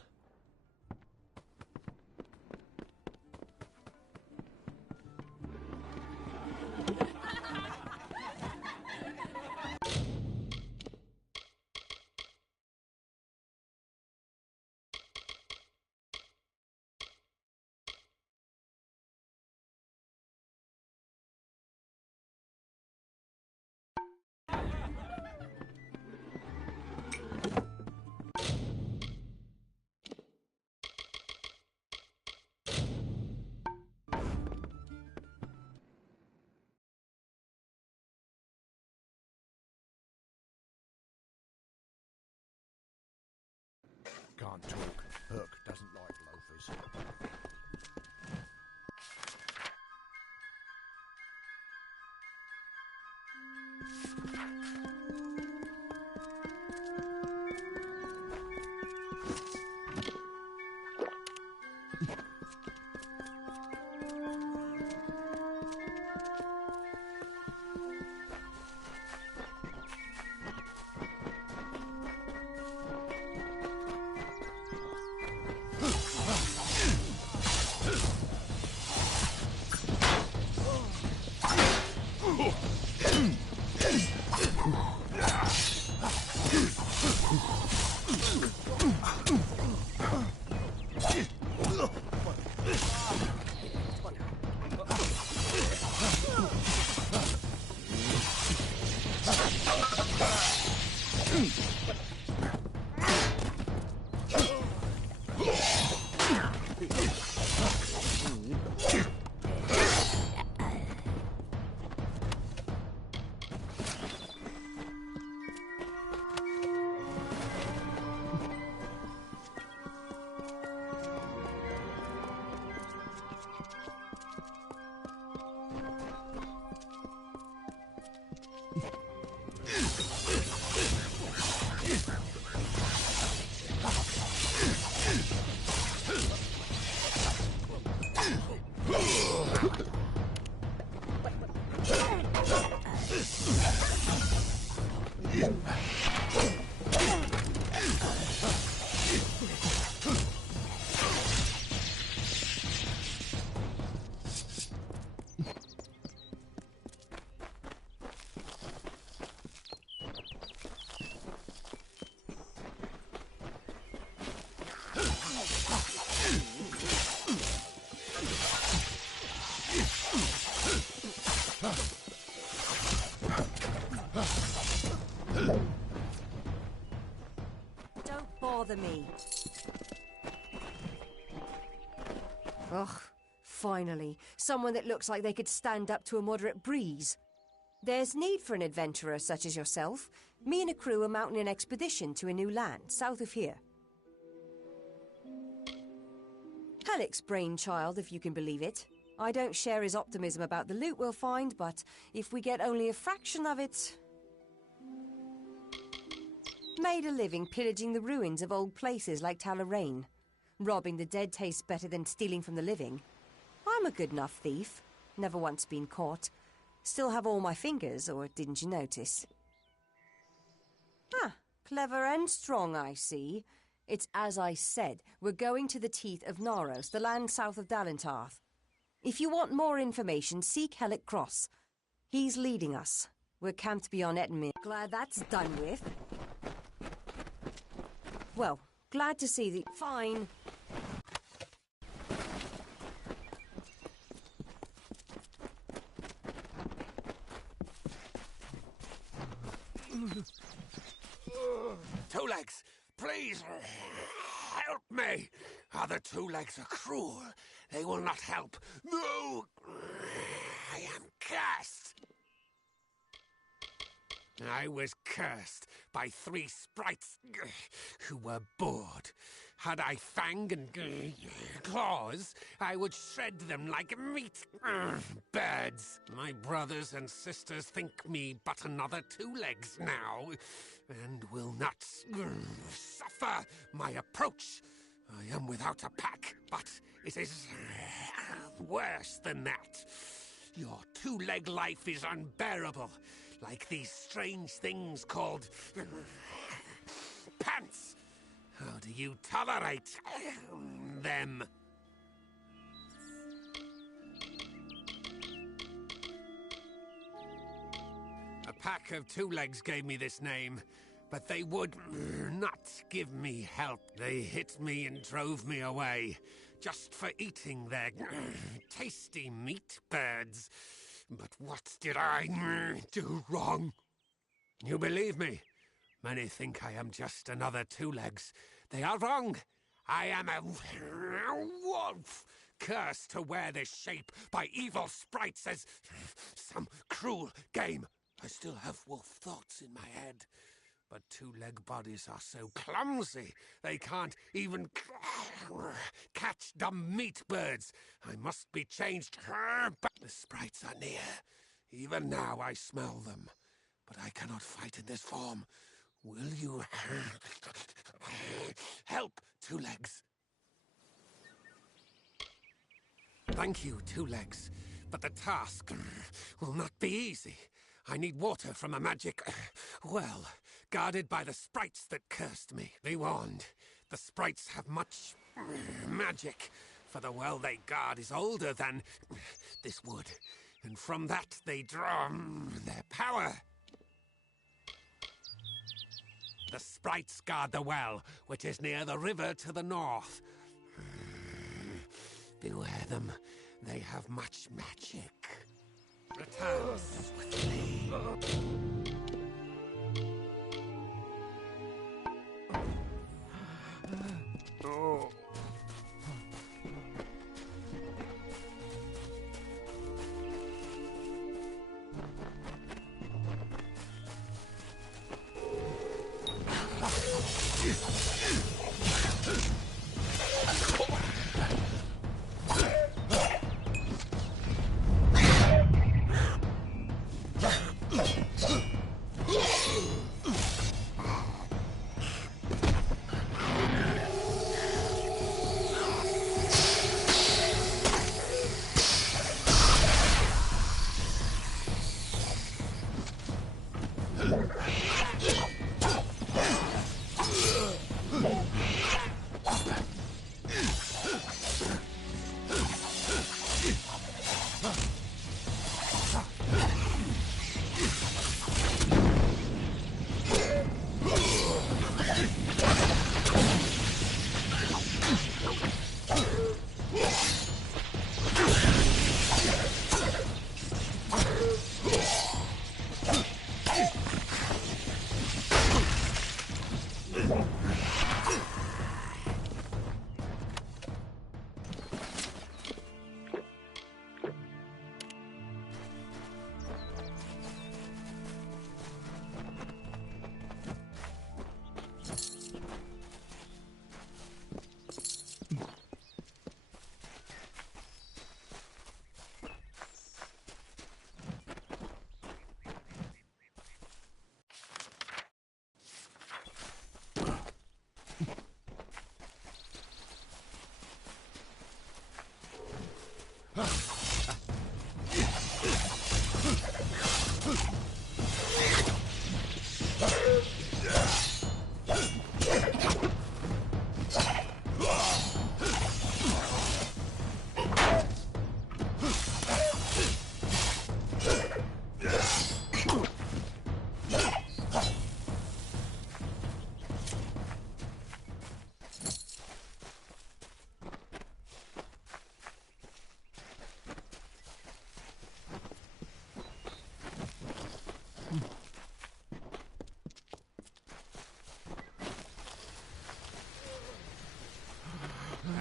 Can't talk. Hook doesn't like loafers. bother me. Ugh, finally. Someone that looks like they could stand up to a moderate breeze. There's need for an adventurer such as yourself. Me and a crew are mounting an expedition to a new land, south of here. Halic's brainchild, if you can believe it. I don't share his optimism about the loot we'll find, but if we get only a fraction of it... Made a living pillaging the ruins of old places like Talarain. Robbing the dead tastes better than stealing from the living. I'm a good enough thief. Never once been caught. Still have all my fingers, or didn't you notice? Ah, clever and strong, I see. It's as I said, we're going to the teeth of Naros, the land south of Dalentarth. If you want more information, seek Helic Cross. He's leading us. We're camped beyond Ettenmere. Glad that's done with. Well, glad to see the... Fine. Two Legs, please, help me. Other Two Legs are cruel. They will not help. No! I am cursed. I was cursed by 3 sprites who were bored. Had I fang and claws, I would shred them like meat. Birds. My brothers and sisters think me but another Two Legs now, and will not suffer my approach. I am without a pack, but it is worse than that. Your two-leg life is unbearable, like these strange things called pants. How do you tolerate them? A pack of Two Legs gave me this name, but they would not give me help. They hit me and drove me away, just for eating their tasty meat birds. But what did I do wrong? You believe me? Many think I am just another Two Legs. They are wrong. I am a wolf, cursed to wear this shape by evil sprites as some cruel game. I still have wolf thoughts in my head, but two-leg bodies are so clumsy, they can't even catch dumb meat birds. I must be changed. The sprites are near. Even now I smell them, but I cannot fight in this form. Will you help, Two Legs? Thank you, Two Legs, but the task will not be easy. I need water from a magic well, guarded by the sprites that cursed me. Be warned, the sprites have much magic, for the well they guard is older than this wood, and from that they draw their power. The sprites guard the well, which is near the river to the north. Beware them, they have much magic. Return swiftly. Oh.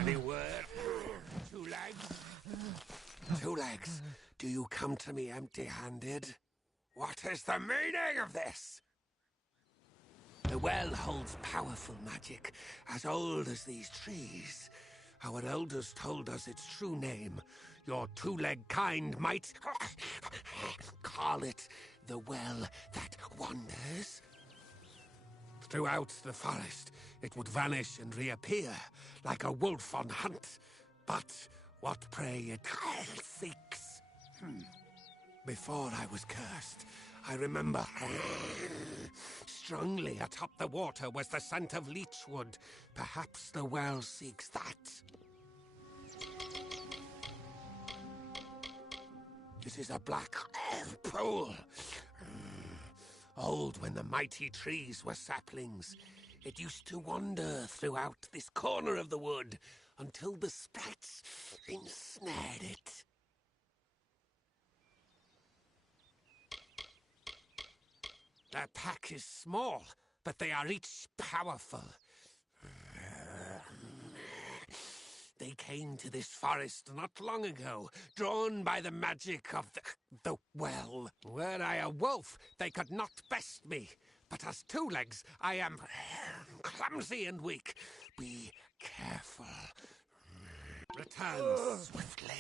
Any word? Two legs? Two legs, do you come to me empty-handed? What is the meaning of this? The well holds powerful magic, as old as these trees. Our elders told us its true name. Your two-legged kind might call it the well that wanders. Throughout the forest, it would vanish and reappear, like a wolf on hunt. But what prey it seeks. Before I was cursed, I remember strongly atop the water was the scent of leechwood. Perhaps the well seeks that. It is a black pool. Old when the mighty trees were saplings. It used to wander throughout this corner of the wood until the sprites ensnared it. Their pack is small, but they are each powerful. They came to this forest not long ago, drawn by the magic of the well. Were I a wolf, they could not best me. But as two legs, I am clumsy and weak. Be careful. Return swiftly.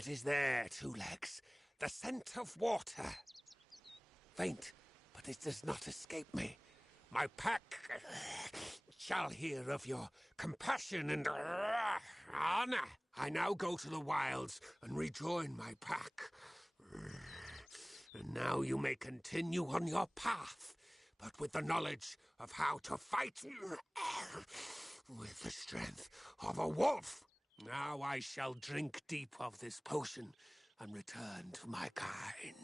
It is there, Two Legs. The scent of water. Faint, but it does not escape me. My pack shall hear of your compassion and honor. I now go to the wilds and rejoin my pack. And now you may continue on your path, but with the knowledge of how to fight with the strength of a wolf. Now I shall drink deep of this potion and return to my kind.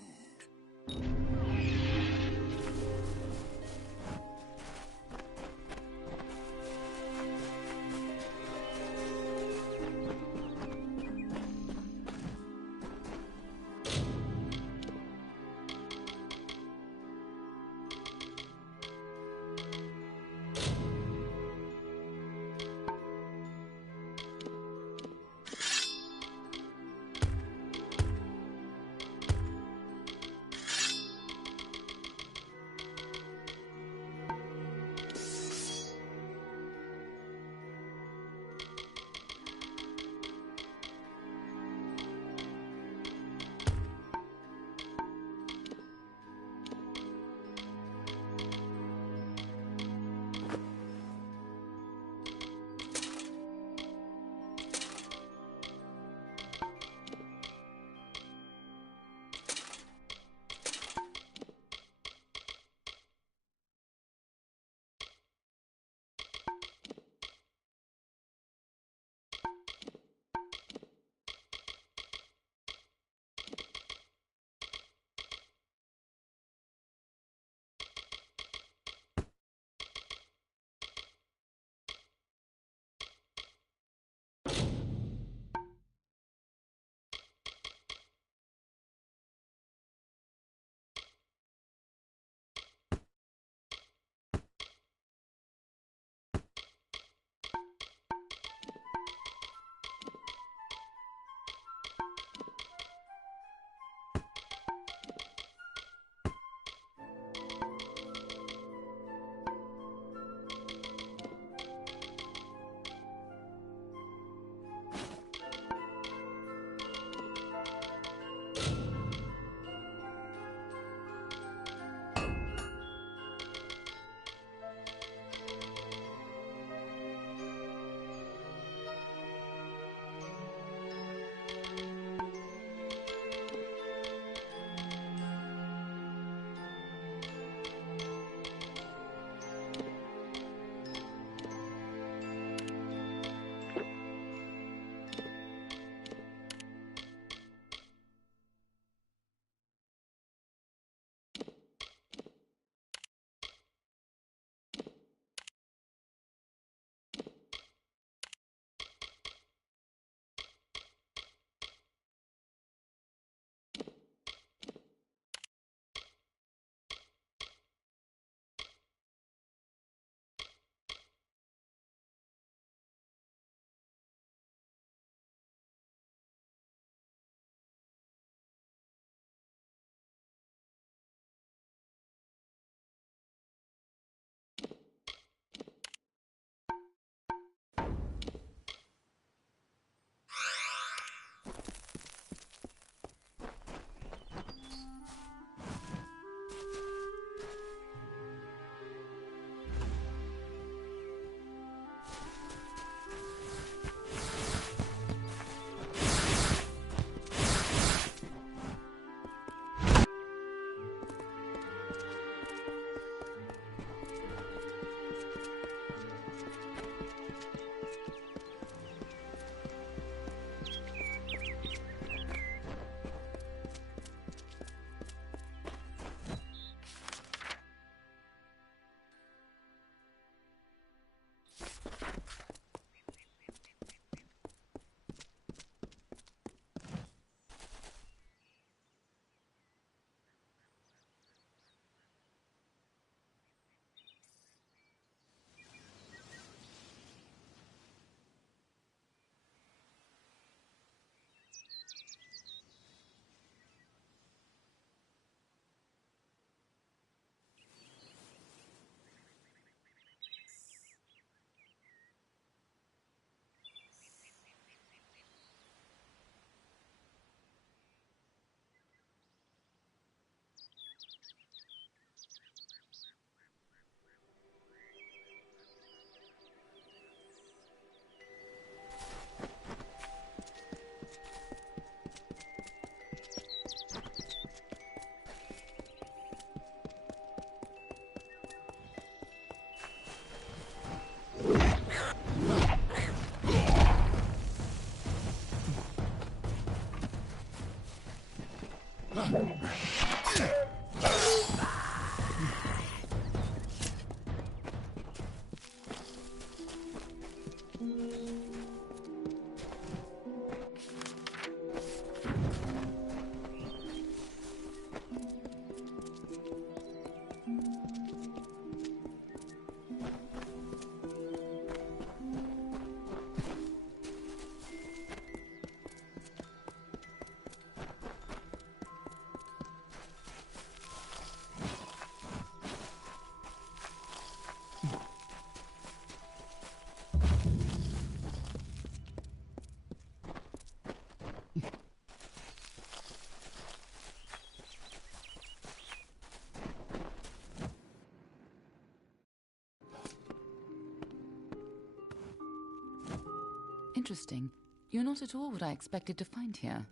Interesting. You're not at all what I expected to find here.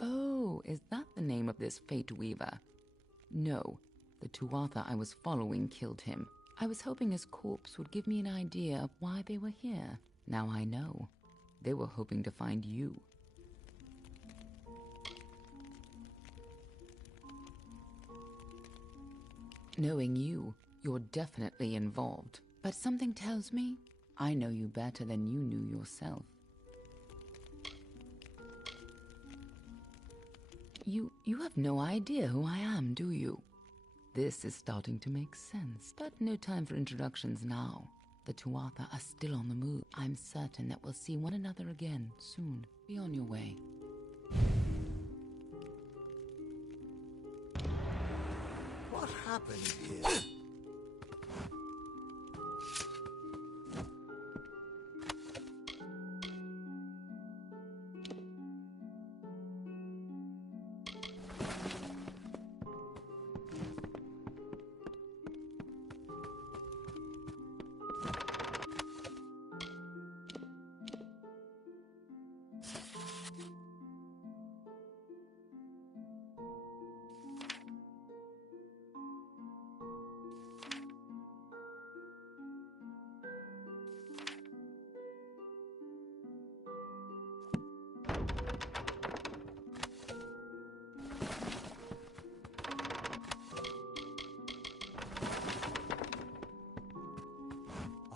Oh, is that the name of this Fate Weaver? No, the Tuatha I was following killed him. I was hoping his corpse would give me an idea of why they were here. Now I know. They were hoping to find you. Knowing you, you're definitely involved. But something tells me I know you better than you knew yourself. You have no idea who I am, do you? This is starting to make sense, but no time for introductions now. The Tuatha are still on the move. I'm certain that we'll see one another again soon. Be on your way. What happened here?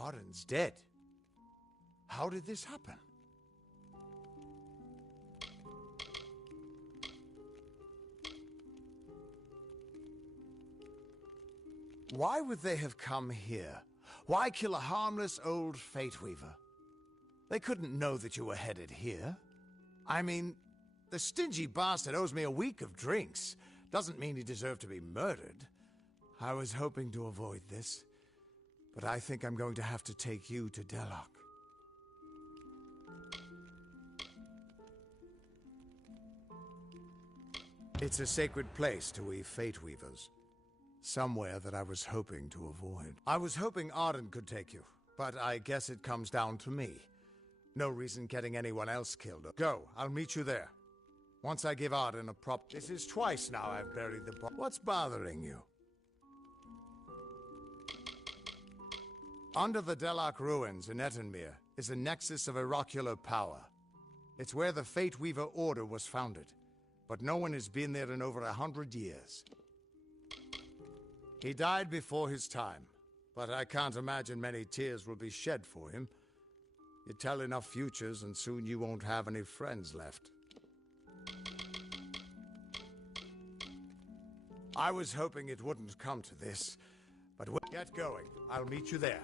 Arin's dead. How did this happen? Why would they have come here? Why kill a harmless old Fate Weaver? They couldn't know that you were headed here. I mean, the stingy bastard owes me a week of drinks. Doesn't mean he deserved to be murdered. I was hoping to avoid this. But I think I'm going to have to take you to Delok. It's a sacred place to we Fate Weavers. Somewhere that I was hoping to avoid. I was hoping Arin could take you, but I guess it comes down to me. No reason getting anyone else killed. Go, I'll meet you there. Once I give Arin a prop... This is twice now I've buried the body. What's bothering you? Under the Delok ruins in Etenmere is a nexus of oracular power. It's where the Fate Weaver Order was founded, but no one has been there in over 100 years. He died before his time, but I can't imagine many tears will be shed for him. You tell enough futures and soon you won't have any friends left. I was hoping it wouldn't come to this, but we'll get going. I'll meet you there.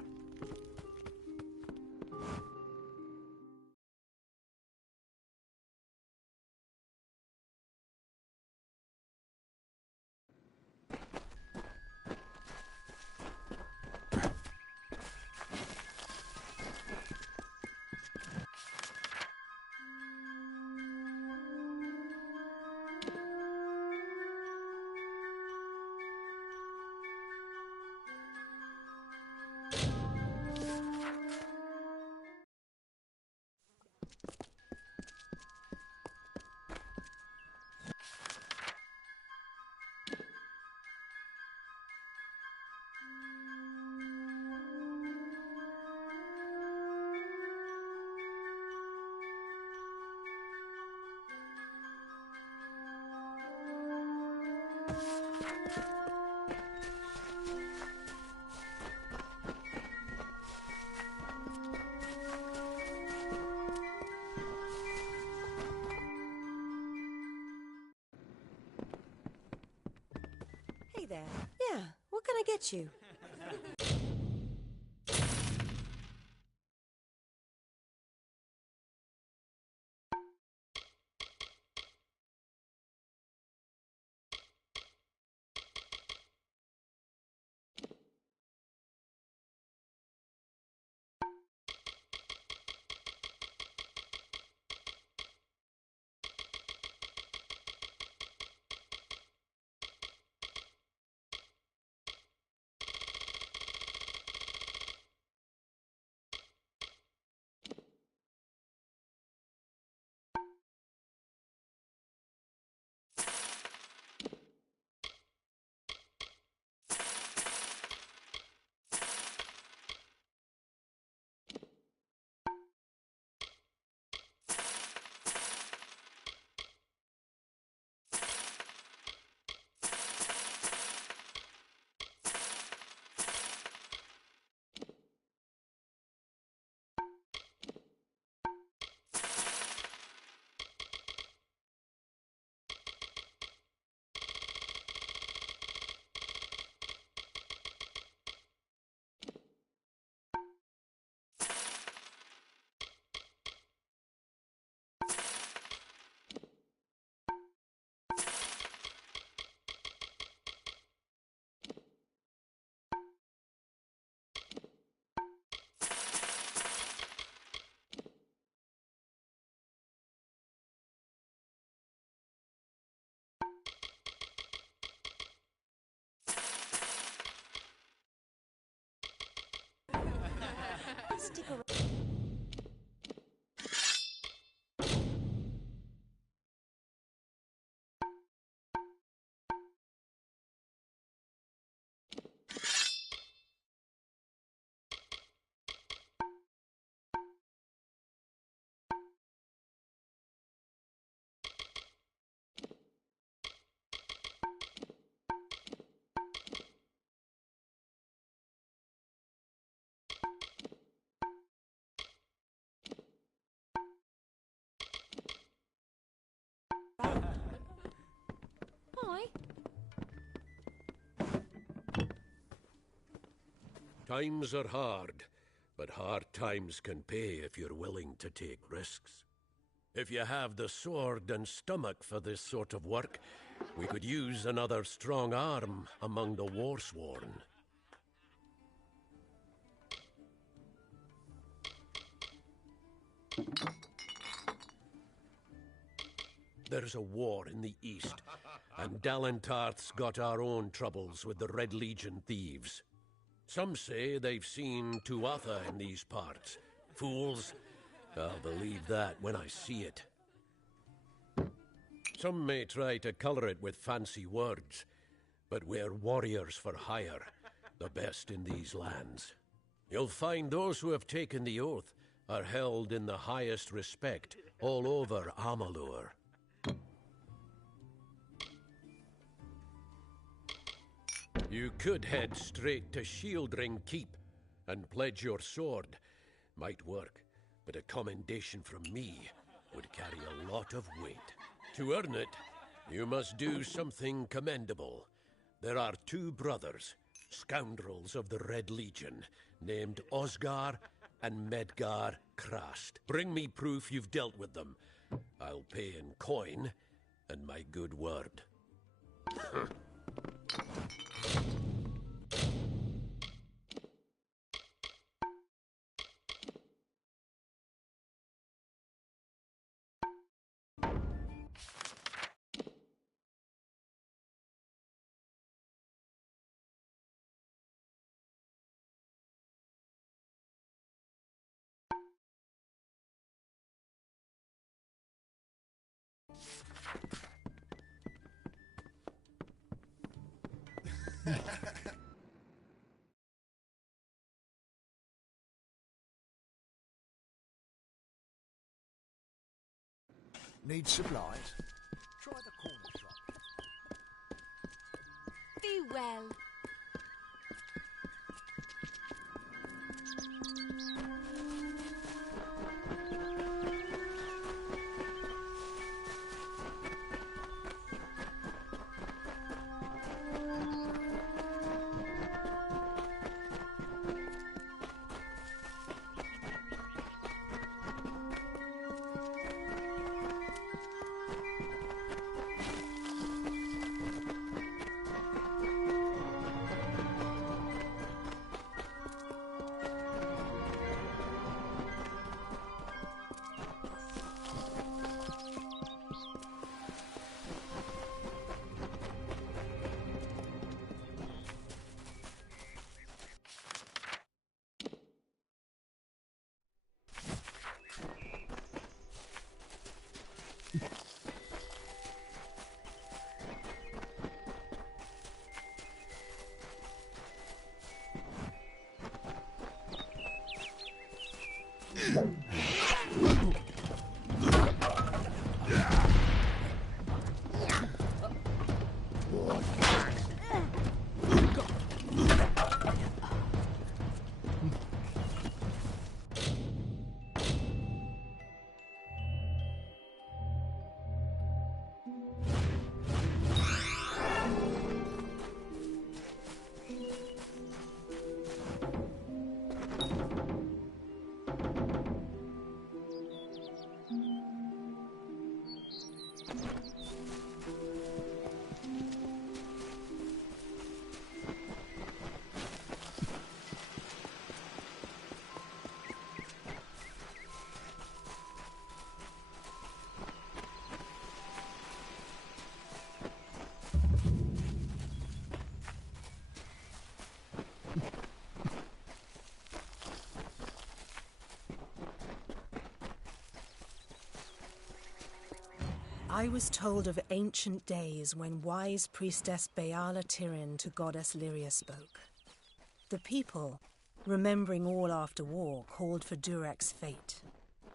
Hey there. Yeah, what can I get you? stick around. Hi. Times are hard, but hard times can pay if you're willing to take risks. If you have the sword and stomach for this sort of work, we could use another strong arm among the warsworn. There's a war in the east, and Dalentarth's got our own troubles with the Red Legion thieves. Some say they've seen Tuatha in these parts. Fools. I'll believe that when I see it. Some may try to color it with fancy words, but we're warriors for hire, the best in these lands. You'll find those who have taken the oath are held in the highest respect all over Amalur. You could head straight to Shieldring Keep and pledge your sword. Might work, but a commendation from me would carry a lot of weight. To earn it, you must do something commendable. There are two brothers, scoundrels of the Red Legion, named Osgar and Medgar Krast. Bring me proof you've dealt with them. I'll pay in coin and my good word. Need supplies? Try the corner shop. Be well. I was told of ancient days when wise priestess Beala Tyrion to goddess Lyria spoke. The people, remembering all after war, called for Durek's fate.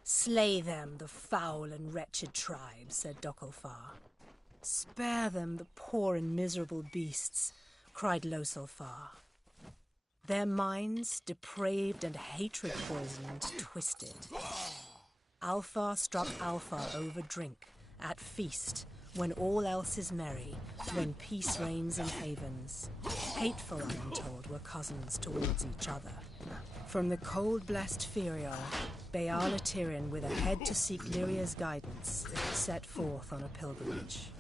Slay them, the foul and wretched tribe, said Dokkelfar. Spare them, the poor and miserable beasts, cried Loselfar. Their minds, depraved and hatred poisoned, twisted. Alfar struck Alfar over drink, at feast, when all else is merry, when peace reigns in havens. Hateful, I am told, were cousins towards each other. From the cold-blessed Firior, Beala Tyrion, with a head to seek Lyria's guidance, set forth on a pilgrimage.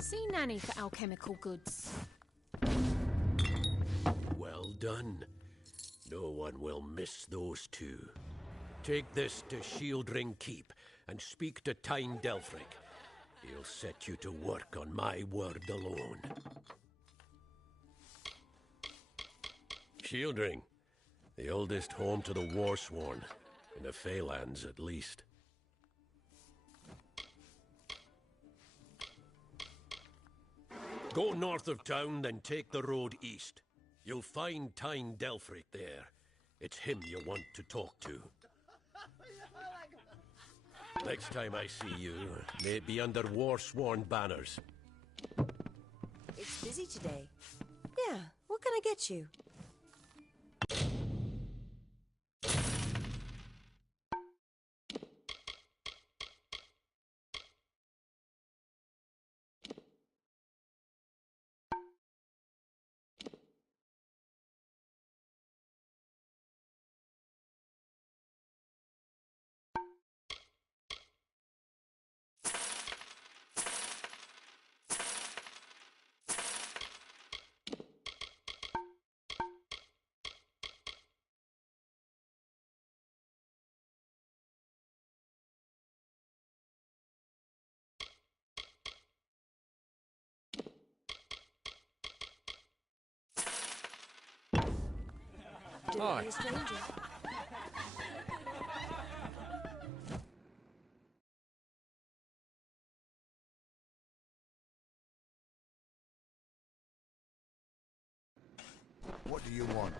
See Nanny for alchemical goods. Well done. No one will miss those two. Take this to Shieldring Keep and speak to Tyne Delphric. He'll set you to work on my word alone. Shieldring, the oldest home to the Warsworn, in the Feylands at least. Go north of town, then take the road east. You'll find Tyne Delphric there. It's him you want to talk to. Next time I see you, may it be under Warsworn banners. It's busy today. Yeah, what can I get you? Hi. What do you want?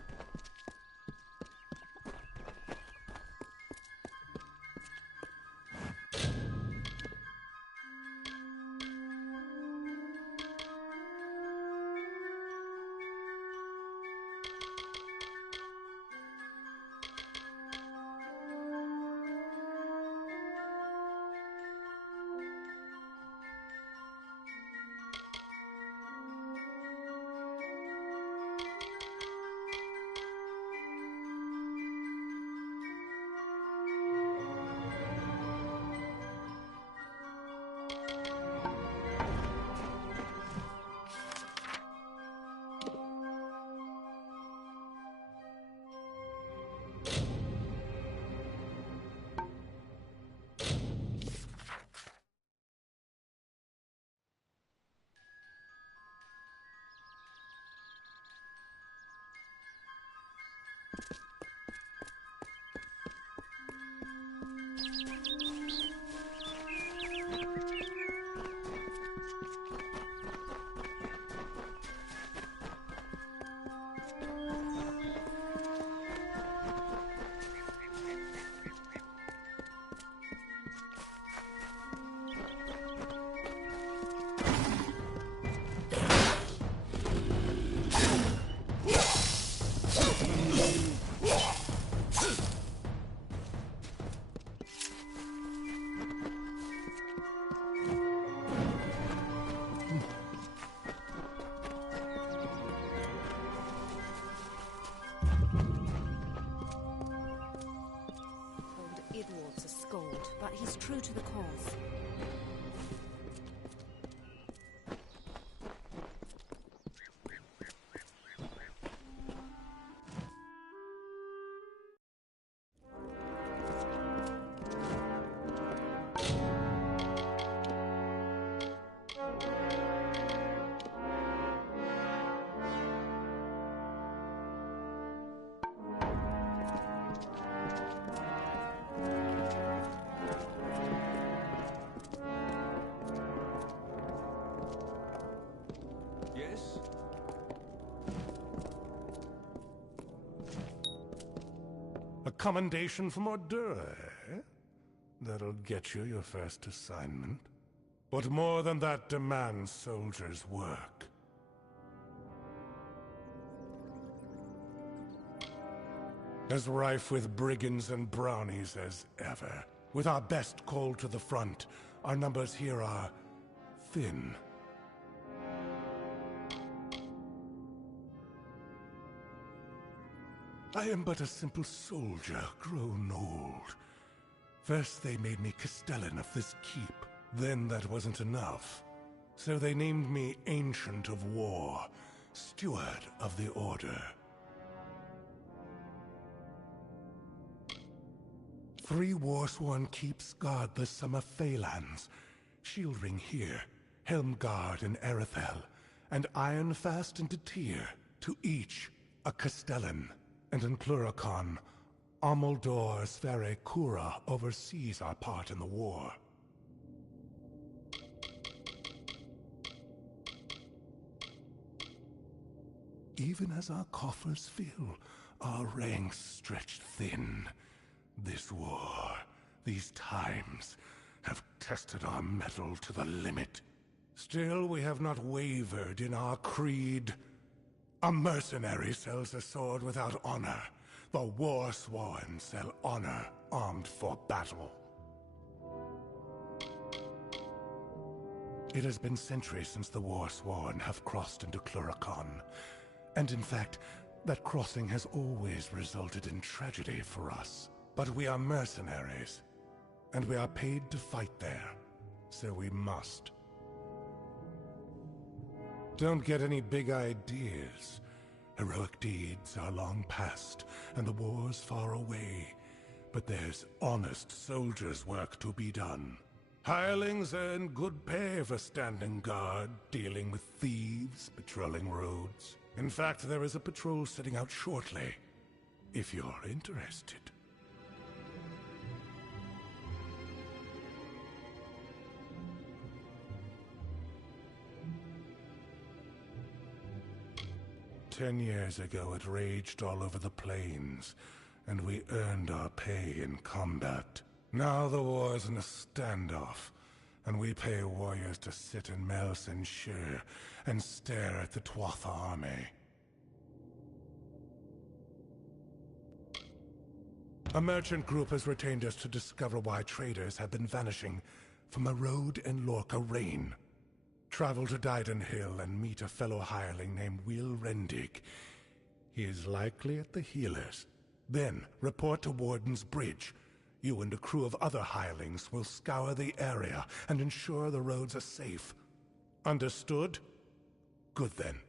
this? A commendation from Ordura, eh? That'll get you your first assignment. What more than that demands soldiers' work? As rife with brigands and brownies as ever. With our best called to the front, our numbers here are thin. I am but a simple soldier, grown old. First they made me castellan of this keep. Then that wasn't enough. So they named me Ancient of War, Steward of the Order. 3 Warsworn keeps guard the summer Phalanx. Shieldring here, Helmguard in Erethel, and Ironfast and Tyr, to each a castellan. And in Cluracon, Amalur Sfere Cura oversees our part in the war. Even as our coffers fill, our ranks stretch thin. This war, these times, have tested our mettle to the limit. Still, we have not wavered in our creed. A mercenary sells a sword without honor. The Warsworn sell honor armed for battle. It has been centuries since the Warsworn have crossed into Cluracon. And in fact, that crossing has always resulted in tragedy for us. But we are mercenaries, and we are paid to fight there, so we must. Don't get any big ideas. Heroic deeds are long past, and the war's far away. But there's honest soldiers' work to be done. Hirelings earn good pay for standing guard, dealing with thieves, patrolling roads. In fact, there is a patrol setting out shortly, if you're interested. "10 years ago, it raged all over the plains, and we earned our pay in combat. Now the war's in a standoff, and we pay warriors to sit in Melsenshire and stare at the Tuatha army. A merchant group has retained us to discover why traders have been vanishing from a road in Lorca Rain. Travel to Dyden Hill and meet a fellow hireling named Will Rendig. He is likely at the healers. Then report to Warden's Bridge. You and a crew of other hirelings will scour the area and ensure the roads are safe. Understood? Good then.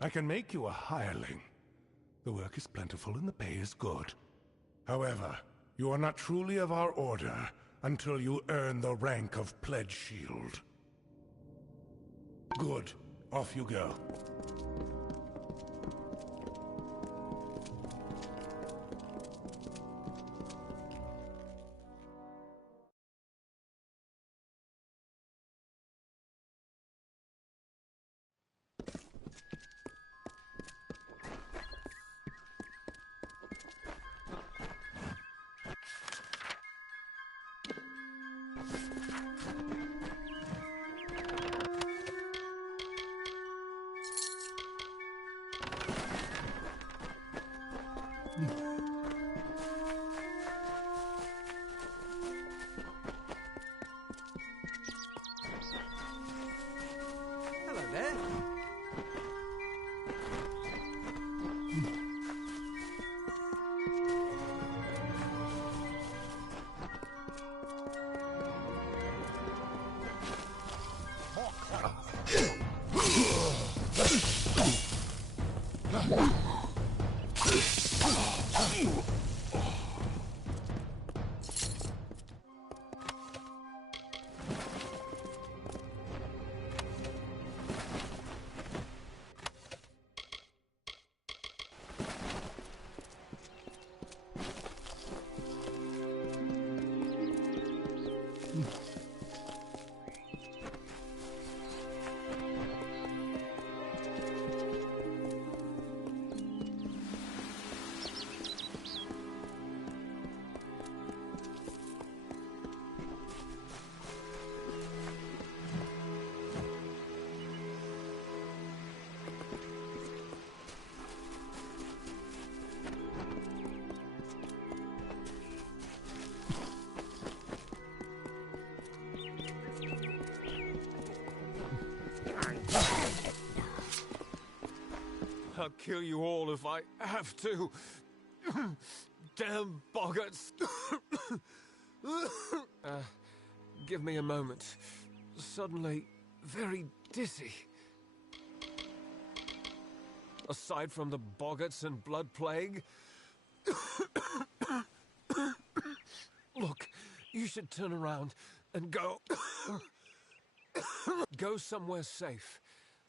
I can make you a hireling. The work is plentiful and the pay is good. However, you are not truly of our order until you earn the rank of Pledge Shield. Good. Off you go. kill you all if I have to. Damn boggarts. Give me a moment. Suddenly, very dizzy. Aside from the boggarts and blood plague... Look, you should turn around and go... go somewhere safe.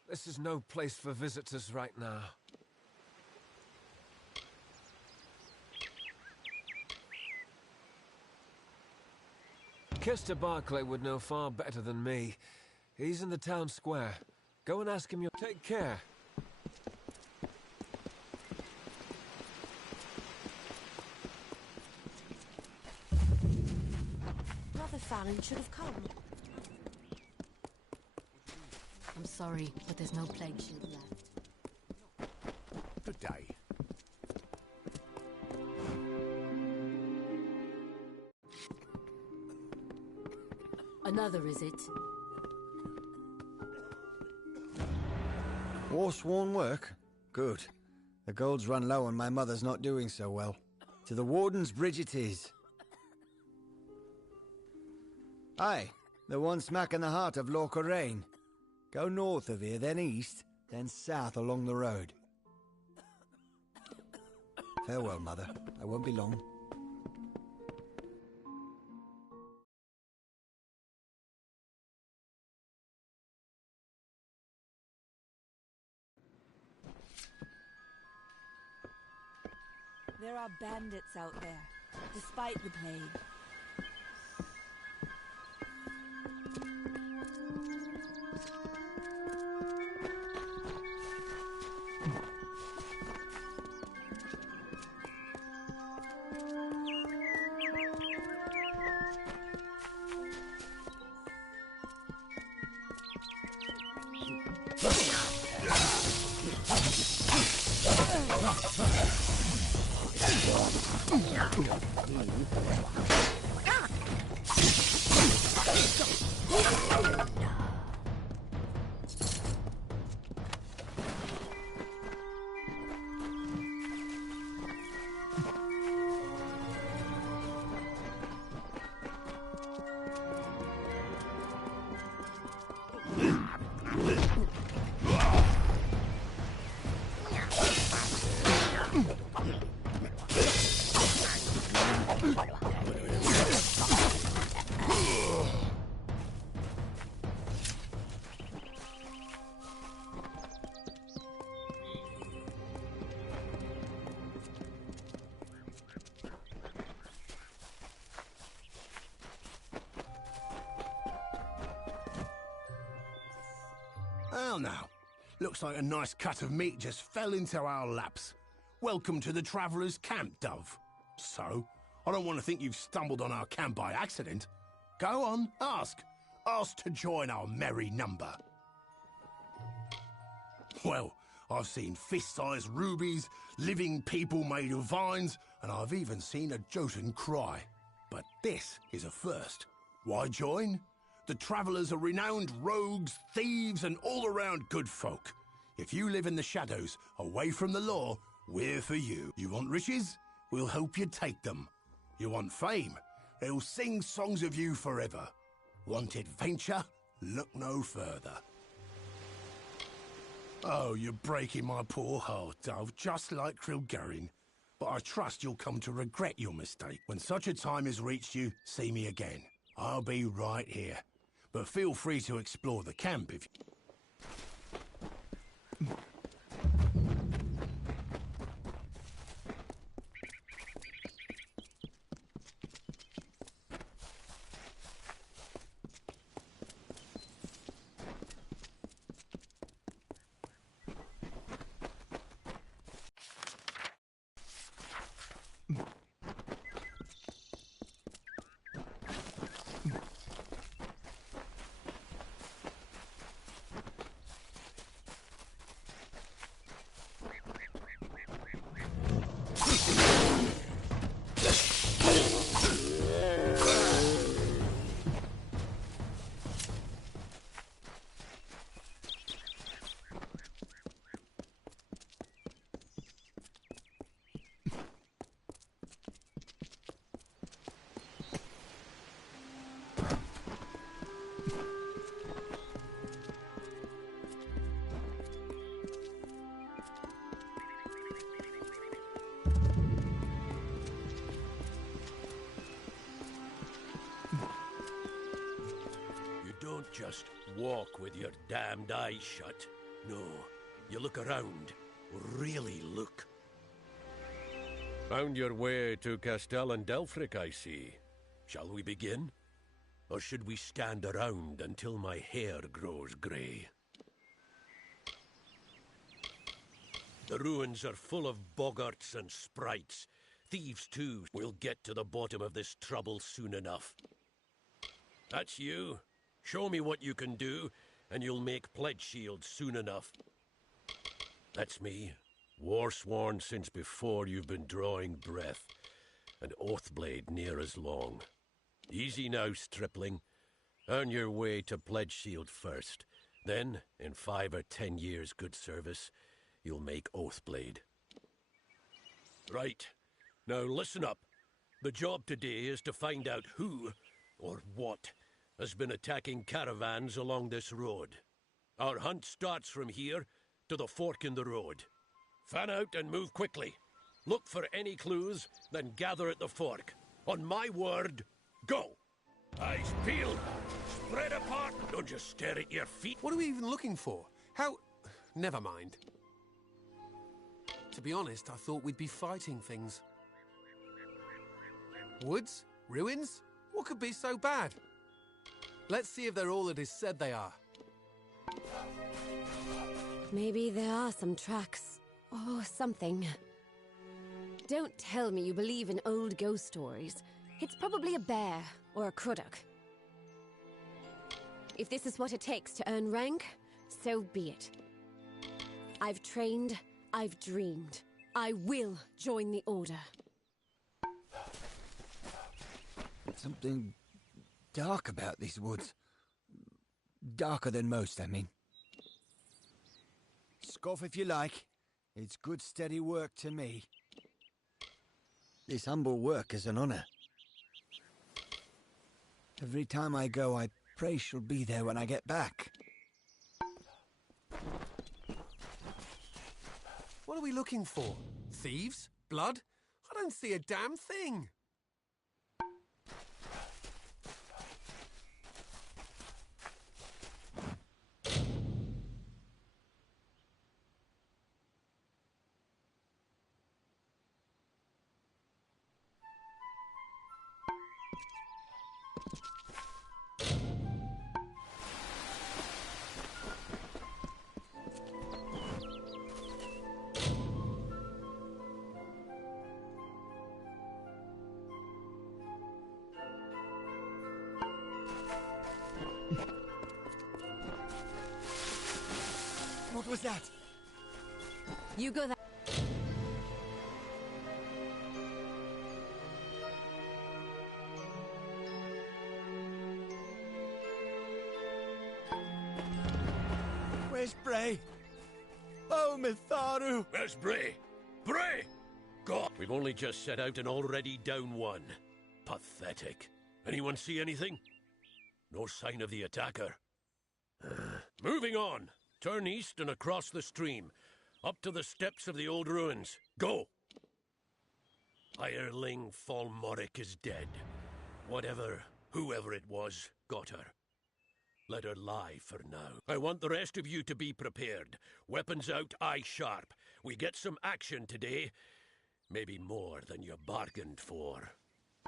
This is no place for visitors right now. Kester Barclay would know far better than me. He's in the town square. Go and ask him your... Take care. Brother Fallon should have come. I'm sorry, but there's no plague shield left. Good day. Another, is it? Forsworn work? Good. The gold's run low and my mother's not doing so well. To the Warden's bridge it is. Aye, the one smack in the heart of Loch Rain. Go north of here, then east, then south along the road. Farewell, Mother. I won't be long. There are bandits out there, despite the plague. Well now, looks like a nice cut of meat just fell into our laps. Welcome to the Traveller's Camp, Dove. So, I don't want to think you've stumbled on our camp by accident. Go on, ask. Ask to join our merry number. Well, I've seen fist-sized rubies, living people made of vines, and I've even seen a Jotun cry. But this is a first. Why join? The Travellers are renowned rogues, thieves, and all-around good folk. If you live in the shadows, away from the law, we're for you. You want riches? We'll help you take them. You want fame? They'll sing songs of you forever. Want adventure? Look no further. Oh, you're breaking my poor heart, Dove, just like Krilgarin. But I trust you'll come to regret your mistake. When such a time has reached you, see me again. I'll be right here. But feel free to explore the camp if you... just walk with your damned eyes shut. No, you look around. Really look. Found your way to Castel and Delfric, I see. Shall we begin? Or should we stand around until my hair grows grey? The ruins are full of boggarts and sprites. Thieves, too. We'll get to the bottom of this trouble soon enough. That's you. Show me what you can do, and you'll make pledge shields soon enough. That's me. War-sworn since before you've been drawing breath. An oathblade near as long. Easy now, stripling. Earn your way to pledge shield first. Then, in 5 or 10 years' good service, you'll make oathblade. Right. Now listen up. The job today is to find out who, or what, has been attacking caravans along this road. Our hunt starts from here to the fork in the road. Fan out and move quickly. Look for any clues, then gather at the fork. On my word, go! Eyes peeled. Spread apart. Don't just stare at your feet. What are we even looking for? How... Never mind. To be honest, I thought we'd be fighting things. Woods? Ruins? What could be so bad? Let's see if they're all it is said they are. Maybe there are some tracks. Or something. Don't tell me you believe in old ghost stories. It's probably a bear or a Krudok. If this is what it takes to earn rank, so be it. I've trained, I've dreamed. I will join the Order. Something dark about these woods. Darker than most, I mean. Scoff if you like. It's good steady work to me. This humble work is an honor. Every time I go, I pray she'll be there when I get back. What are we looking for? Thieves? Blood? I don't see a damn thing. What was that? You go that... Where's Bray? Oh, Mitharu! Where's Bray? Bray! God! We've only just set out and already down one. Pathetic. Anyone see anything? No sign of the attacker. Moving on. Turn east and across the stream. Up to the steps of the old ruins. Go! Hireling Falmoric is dead. Whatever, whoever it was, got her. Let her lie for now. I want the rest of you to be prepared. Weapons out, eye sharp. We get some action today. Maybe more than you bargained for.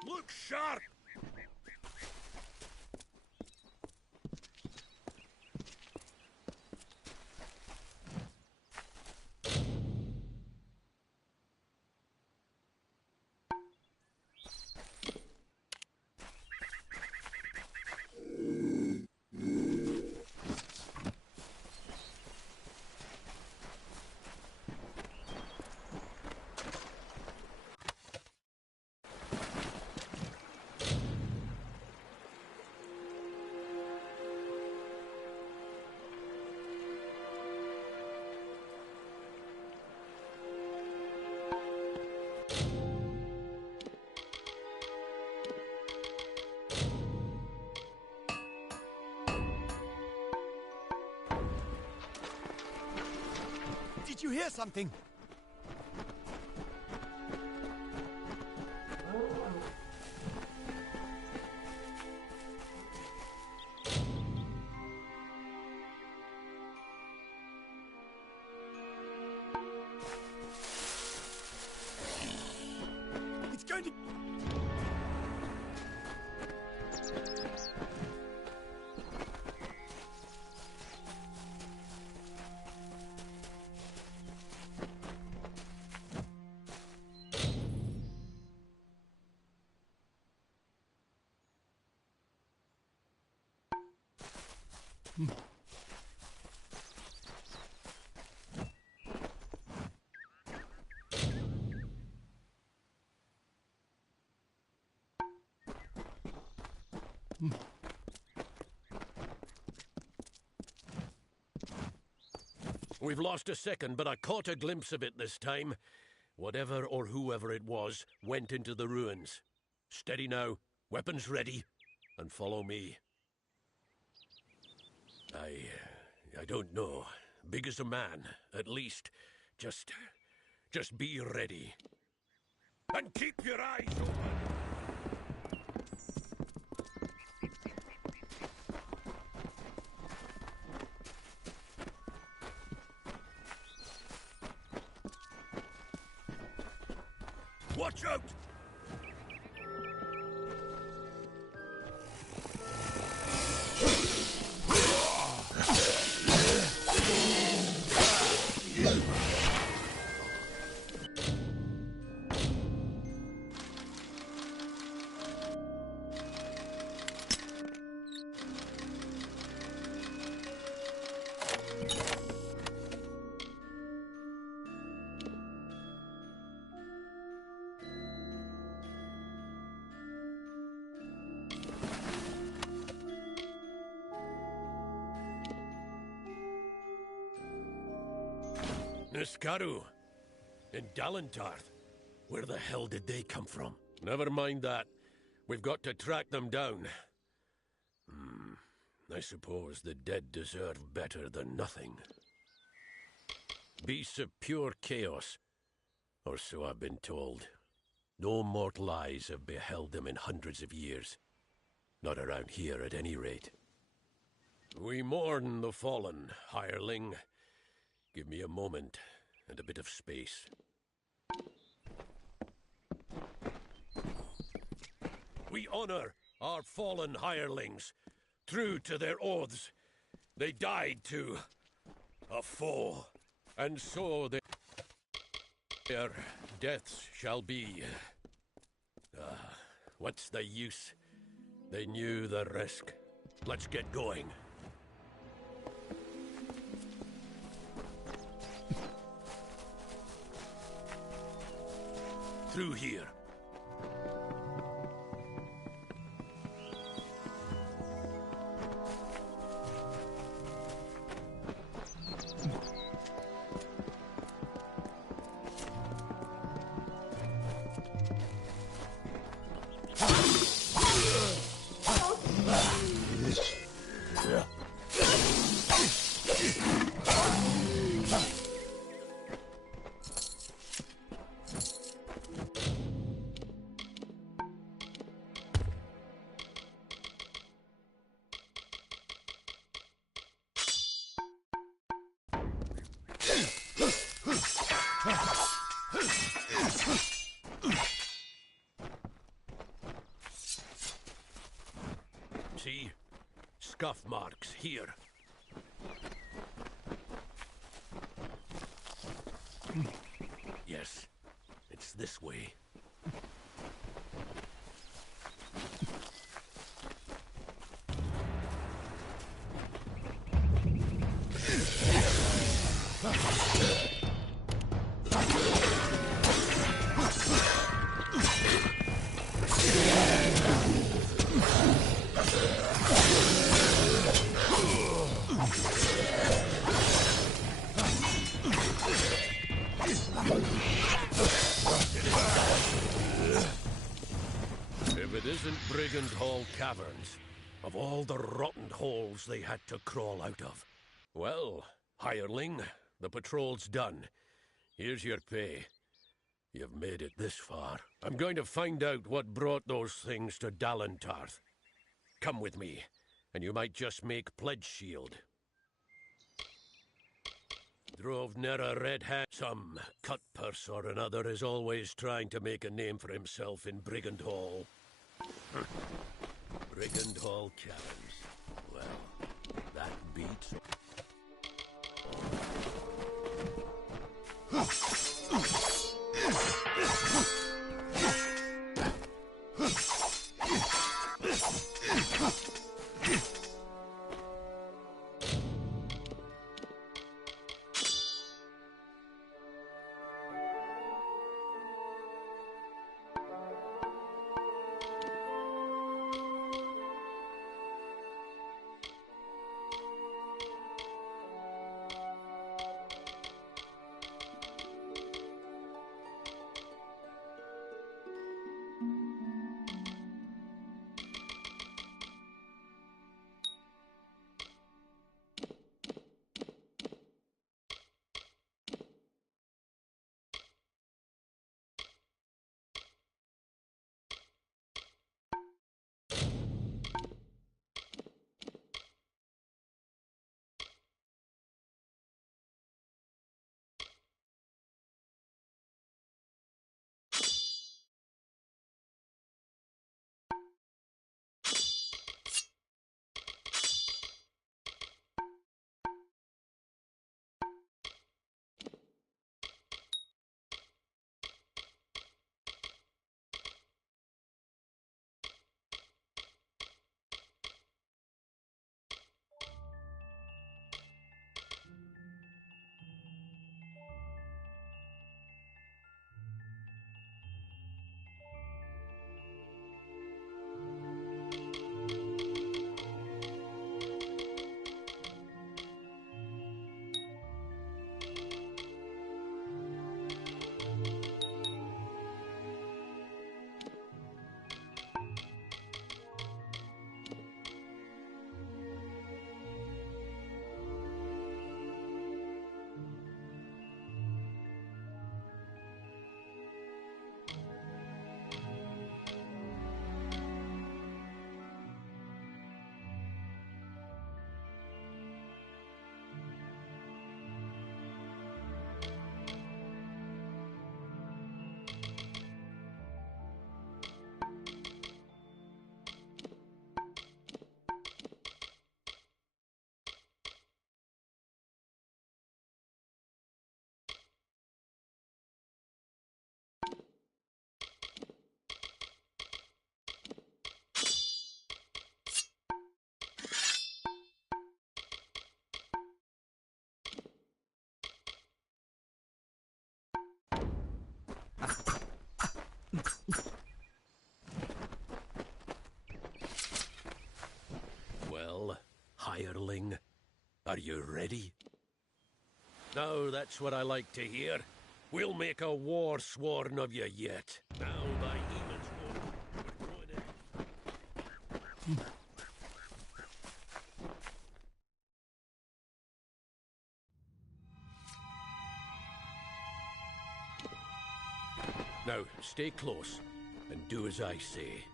Look sharp! Did you hear something? going to... We've lost a second, but I caught a glimpse of it this time. Whatever or whoever it was went into the ruins. Steady now, weapons ready, and follow me. I don't know. Big as a man, at least. Just be ready. And keep your eyes open! Watch out! Niskaru and Dalentarth. Where the hell did they come from? Never mind that. We've got to track them down. I suppose the dead deserve better than nothing. Beasts of pure chaos, or so I've been told. No mortal eyes have beheld them in hundreds of years. Not around here, at any rate. We mourn the fallen, hireling. Give me a moment and a bit of space. We honor our fallen hirelings, true to their oaths. They died to a foe, and so their deaths shall be. What's the use? They knew the risk. Let's get going. Through here. See? Scuff marks here. Yes, it's this way. If it isn't Brigand Hall Caverns, of all the rotten holes they had to crawl out of. Well, hireling, the patrol's done. Here's your pay. You've made it this far. I'm going to find out what brought those things to Dalentarth. Come with me, and you might just make pledge shield. Drove near a red hat. Some cutpurse or another is always trying to make a name for himself in Brigand Hall. Brigand Hall Caverns. Well, that beats. Well, hireling, are you ready? Now that's what I like to hear. We'll make a war sworn of you yet. Now by demons, we're going in. Now, stay close, and do as I say.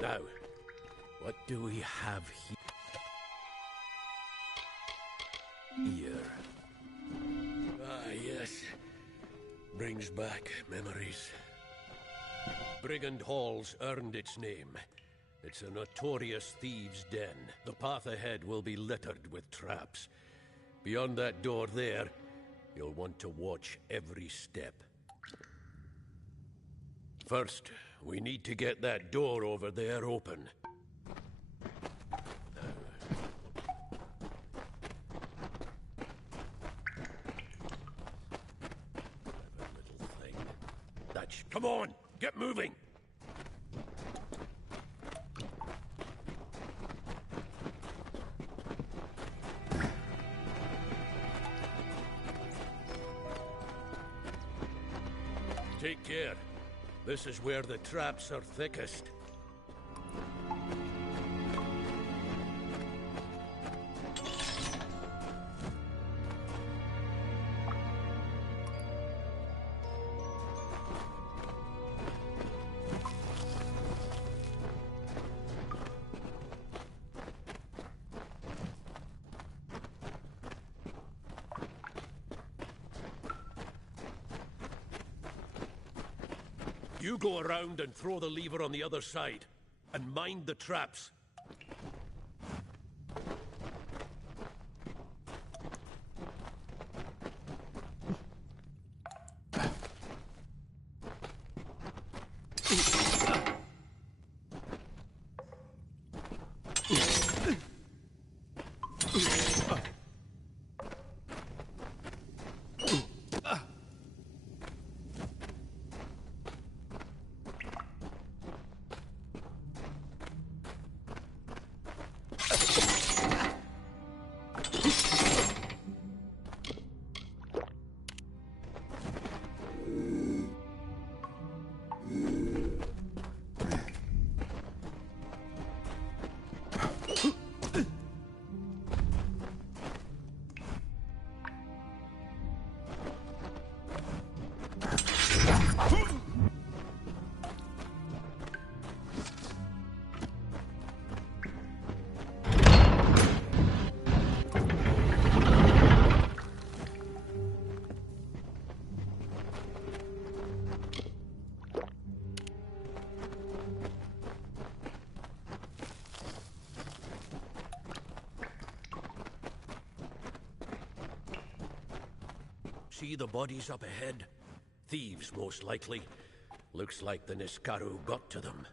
Now, what do we have here? Ah, yes. Brings back memories. Brigand Hall's earned its name. It's a notorious thieves' den. The path ahead will be littered with traps. Beyond that door there, you'll want to watch every step. First, we need to get that door over there open. Come on, get moving! Take care. This is where the traps are thickest. You go around and throw the lever on the other side. And mind the traps. See the bodies up ahead? Thieves, most likely. Looks like the Niskaru got to them.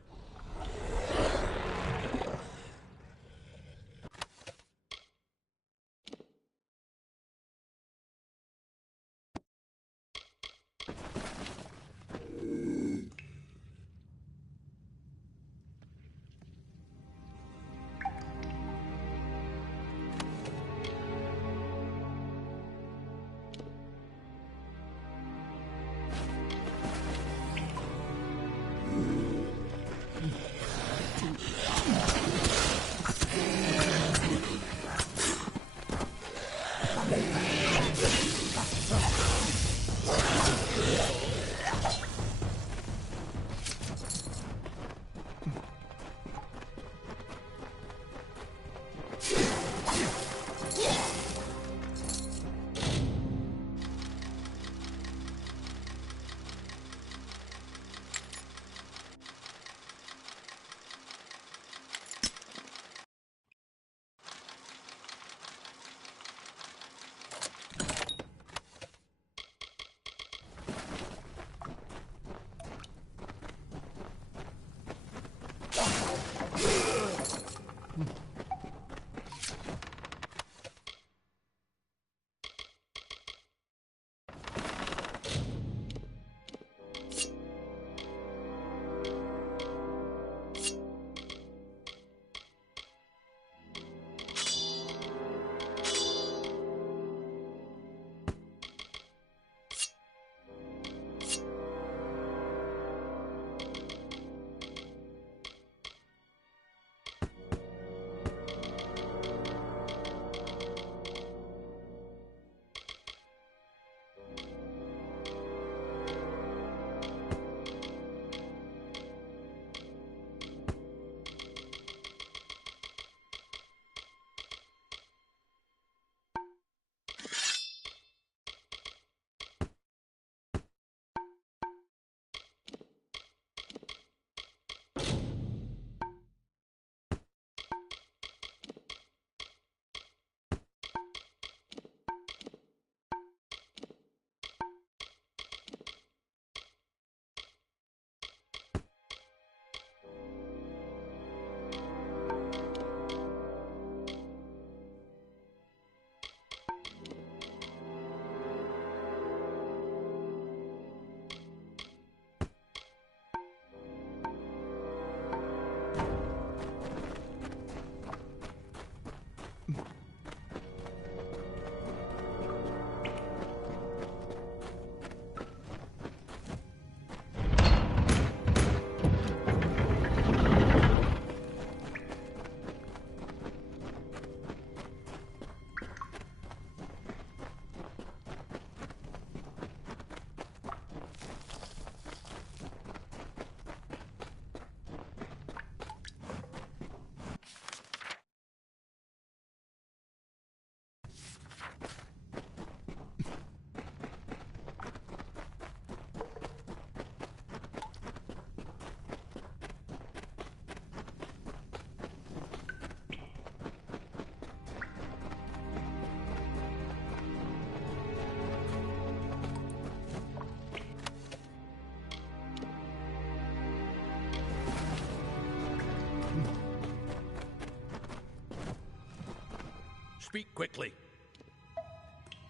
Speak quickly.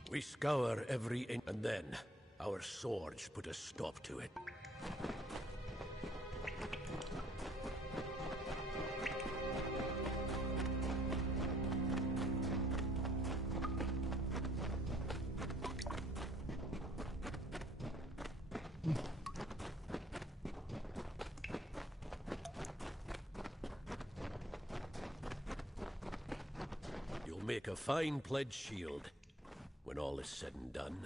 We scour every inch, and then our swords put a stop to it. You'll make a fine pledge shield when all is said and done.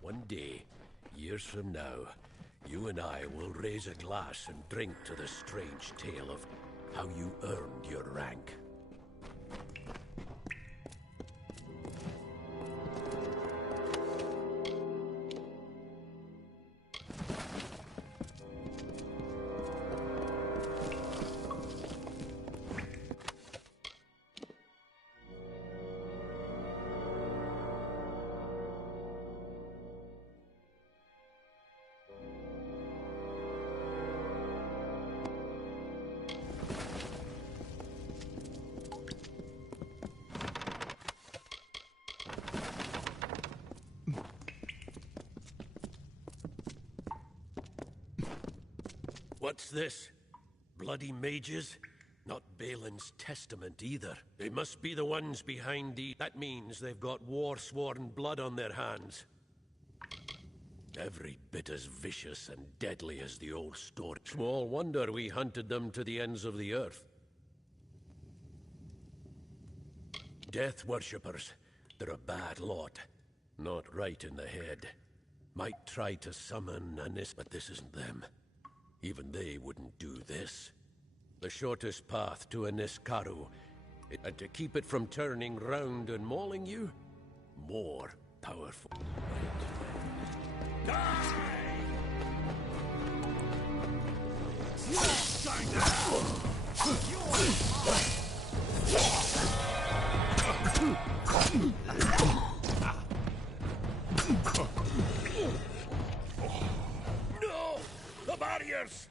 One day, years from now, you and I will raise a glass and drink to the strange tale of how you earned your rank. What's this? Bloody mages? Not Balin's testament either. They must be the ones behind the... That means they've got war-sworn blood on their hands. Every bit as vicious and deadly as the old story. Small wonder we hunted them to the ends of the earth. Death worshippers. They're a bad lot. Not right in the head. Might try to summon Anis, but this isn't them. Even they wouldn't do this. The shortest path to Aniskaru, and to keep it from turning round and mauling you, more powerful. No! The barriers!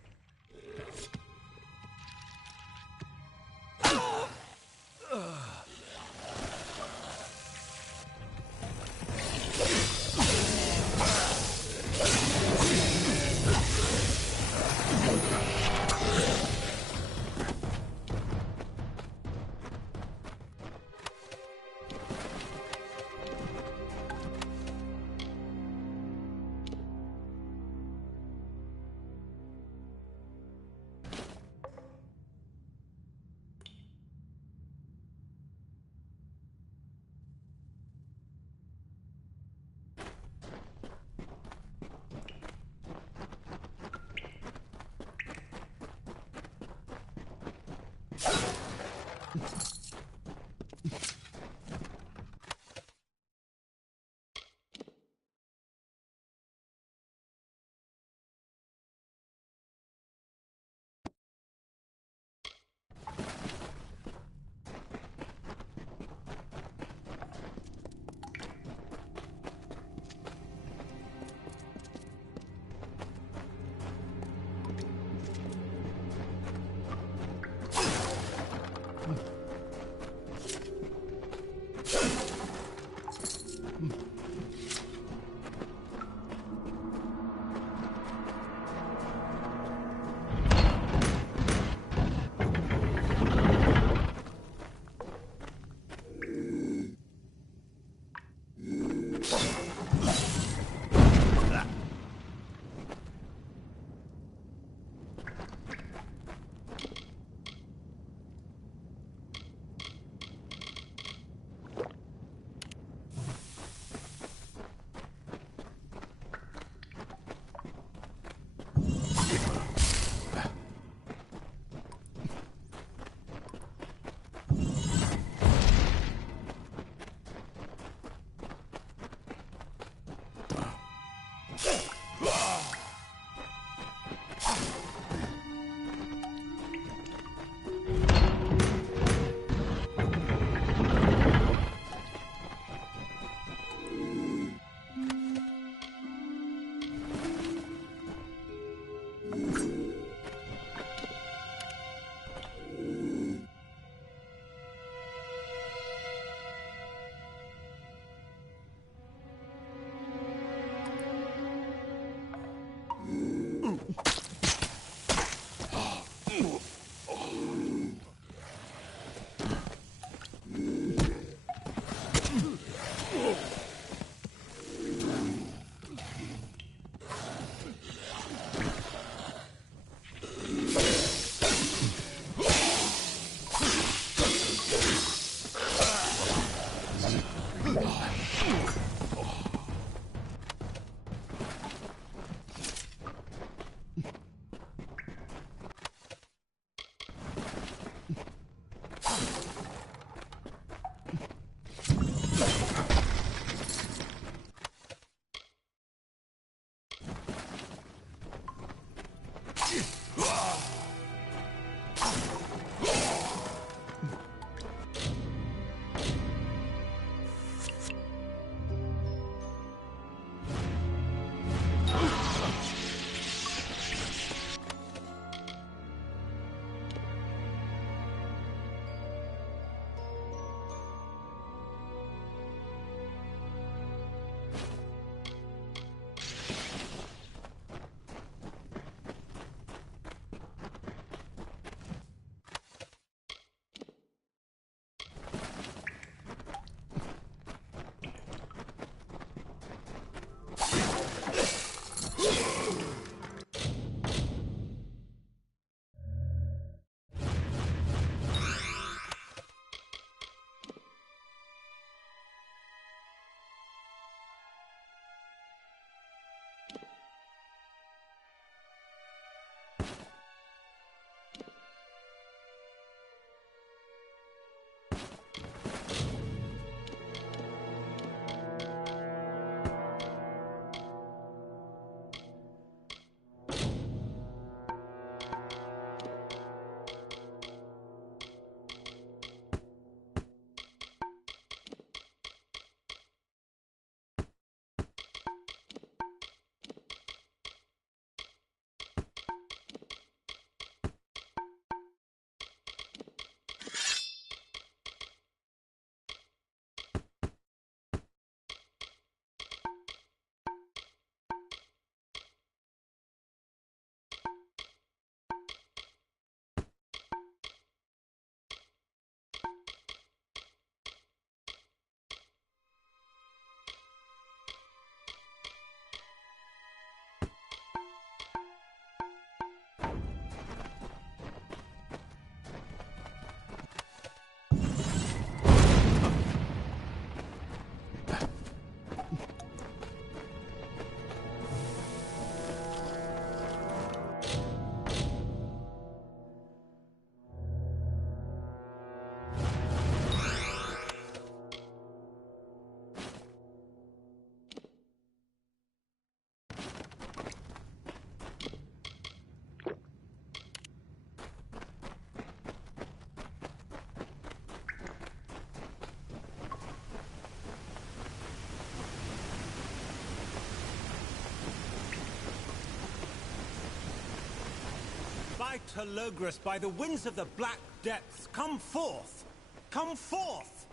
I, Telogris, by the winds of the black depths, come forth! Come forth!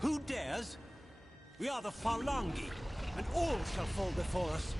Who dares? We are the Falangi, and all shall fall before us.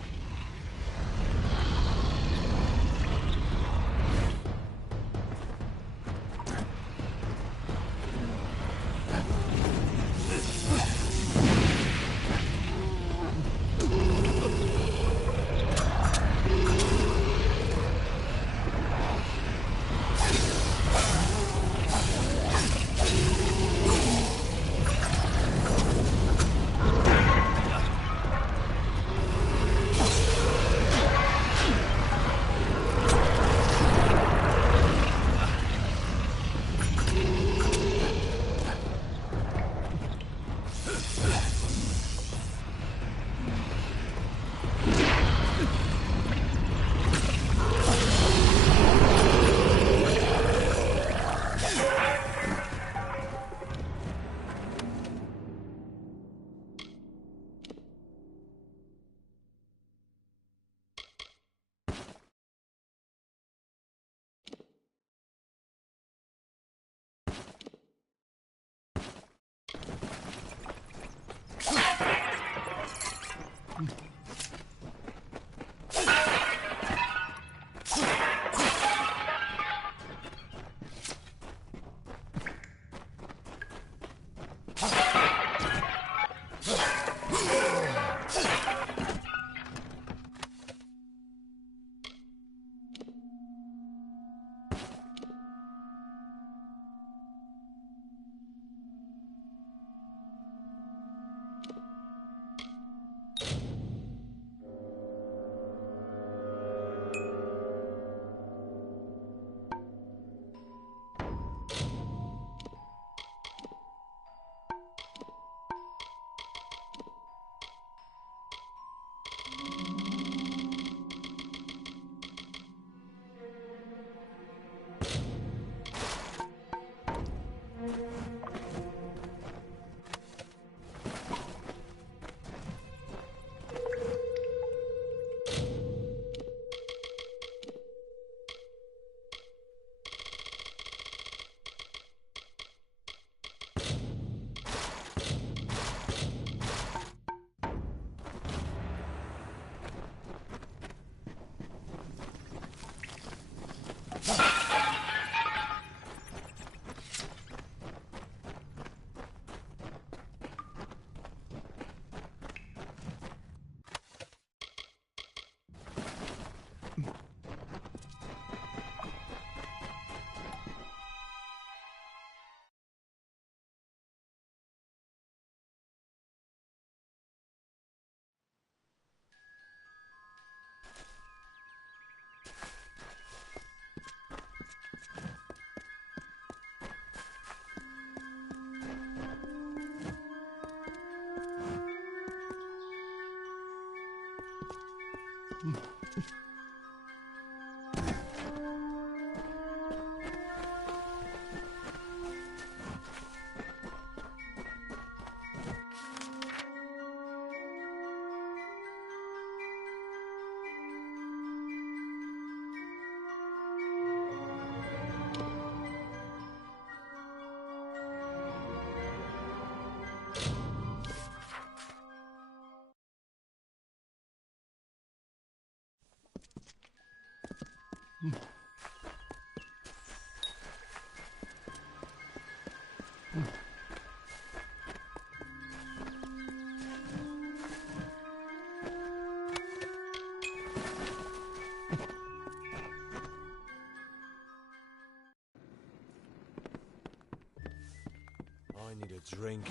I need a drink.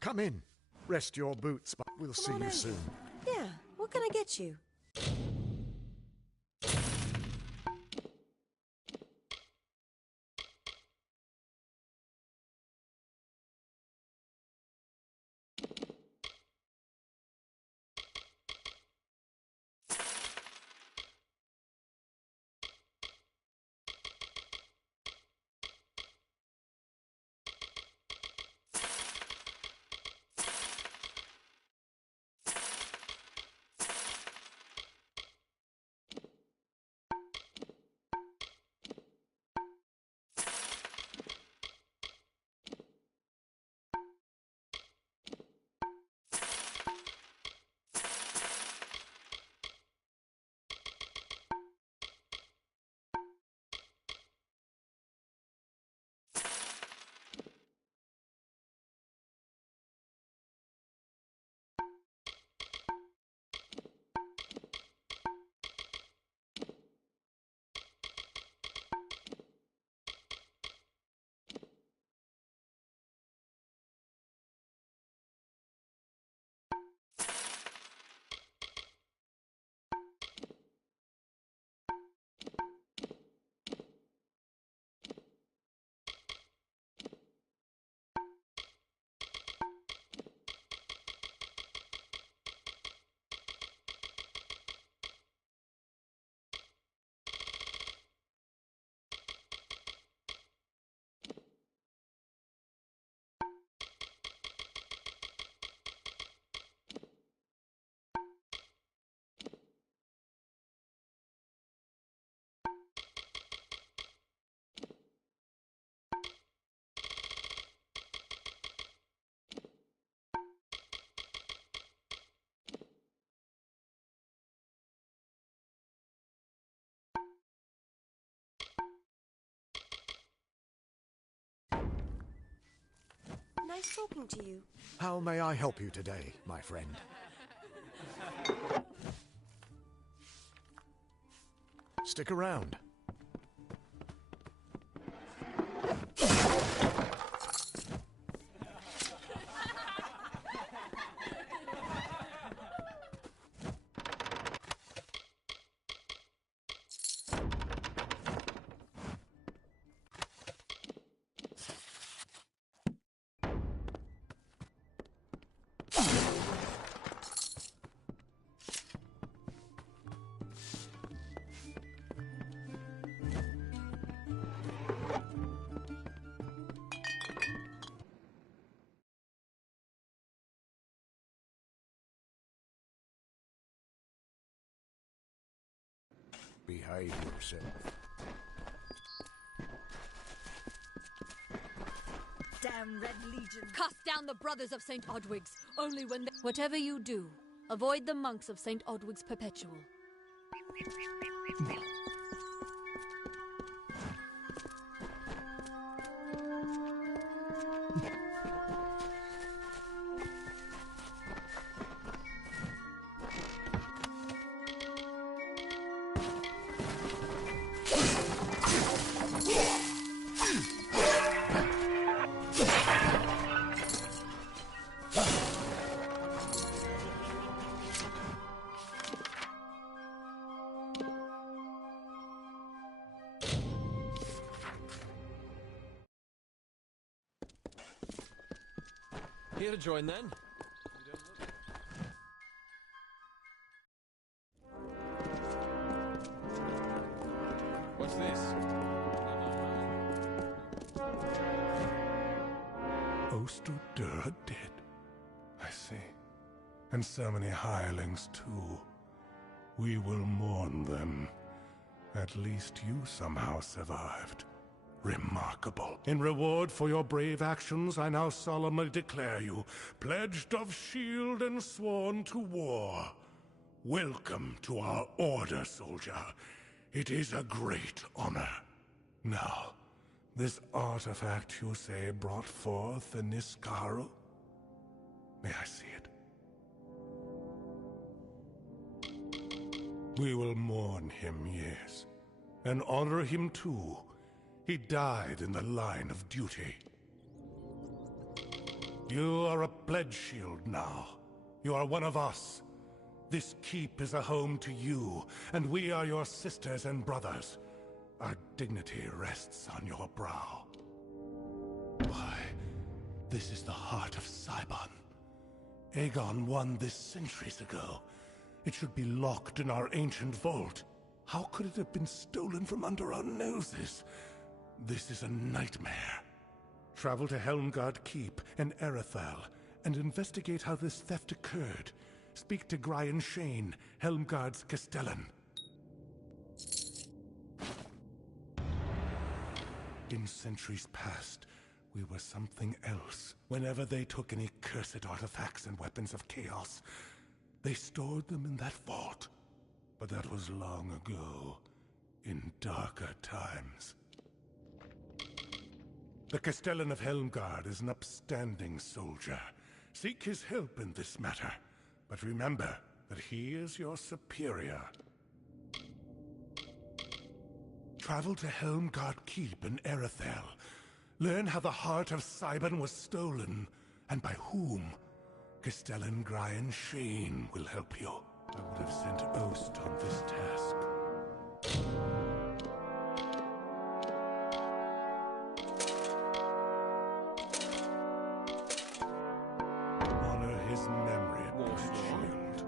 Come in. Rest your boots, but we'll see you soon. Yeah, what can I get you? Nice talking to you. How may I help you today, my friend? Stick around. Behave yourself. Damn Red Legion! Cast down the brothers of St. Odwig's, only when they... Whatever you do, avoid the monks of St. Odwig's Perpetual. Here to join then. What's this? Oster dead. I see. And so many hirelings too. We will mourn them. At least you somehow survived. Remarkable. In reward for your brave actions, I now solemnly declare you pledged of shield and sworn to war. Welcome to our order, soldier. It is a great honor. Now, this artifact you say brought forth in Niskaru? May I see it? We will mourn him, yes. And honor him too. He died in the line of duty. You are a pledge shield now. You are one of us. This keep is a home to you, and we are your sisters and brothers. Our dignity rests on your brow. Why, this is the heart of Sibon. Aegon won this centuries ago. It should be locked in our ancient vault. How could it have been stolen from under our noses? This is a nightmare. Travel to Helmgard Keep and Erethal and investigate how this theft occurred. Speak to Grian Shane, Helmgard's Castellan. In centuries past, we were something else. Whenever they took any cursed artifacts and weapons of chaos, they stored them in that vault. But that was long ago, in darker times. The Castellan of Helmgard is an upstanding soldier. Seek his help in this matter, but remember that he is your superior. Travel to Helmgard Keep in Erethal. Learn how the heart of Sibon was stolen, and by whom. Castellan Grian Shane will help you. I would have sent Ost on this task. Honor his memory, Pledge Shield.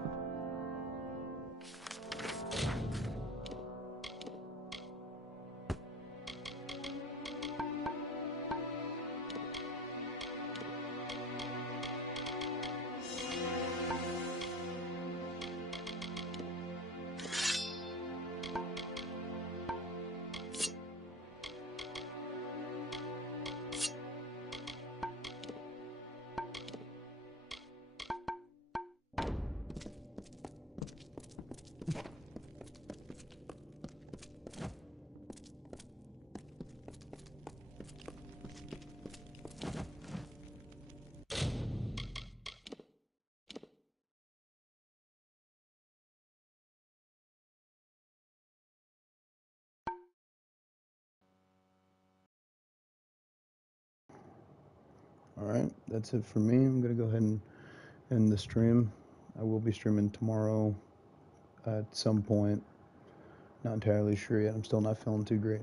Alright, that's it for me. I'm going to go ahead and end the stream. I will be streaming tomorrow at some point. Not entirely sure yet. I'm still not feeling too great.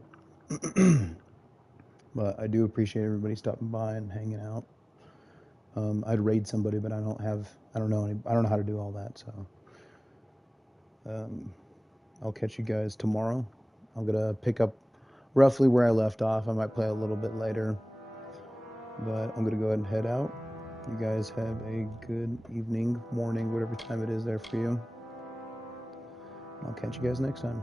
But I do appreciate everybody stopping by and hanging out. I'd raid somebody, but I don't know how to do all that, so I'll catch you guys tomorrow. I'm gonna pick up roughly where I left off. I might play a little bit later, but I'm gonna go ahead and head out. You guys have a good evening, morning, whatever time it is there for you. I'll catch you guys next time.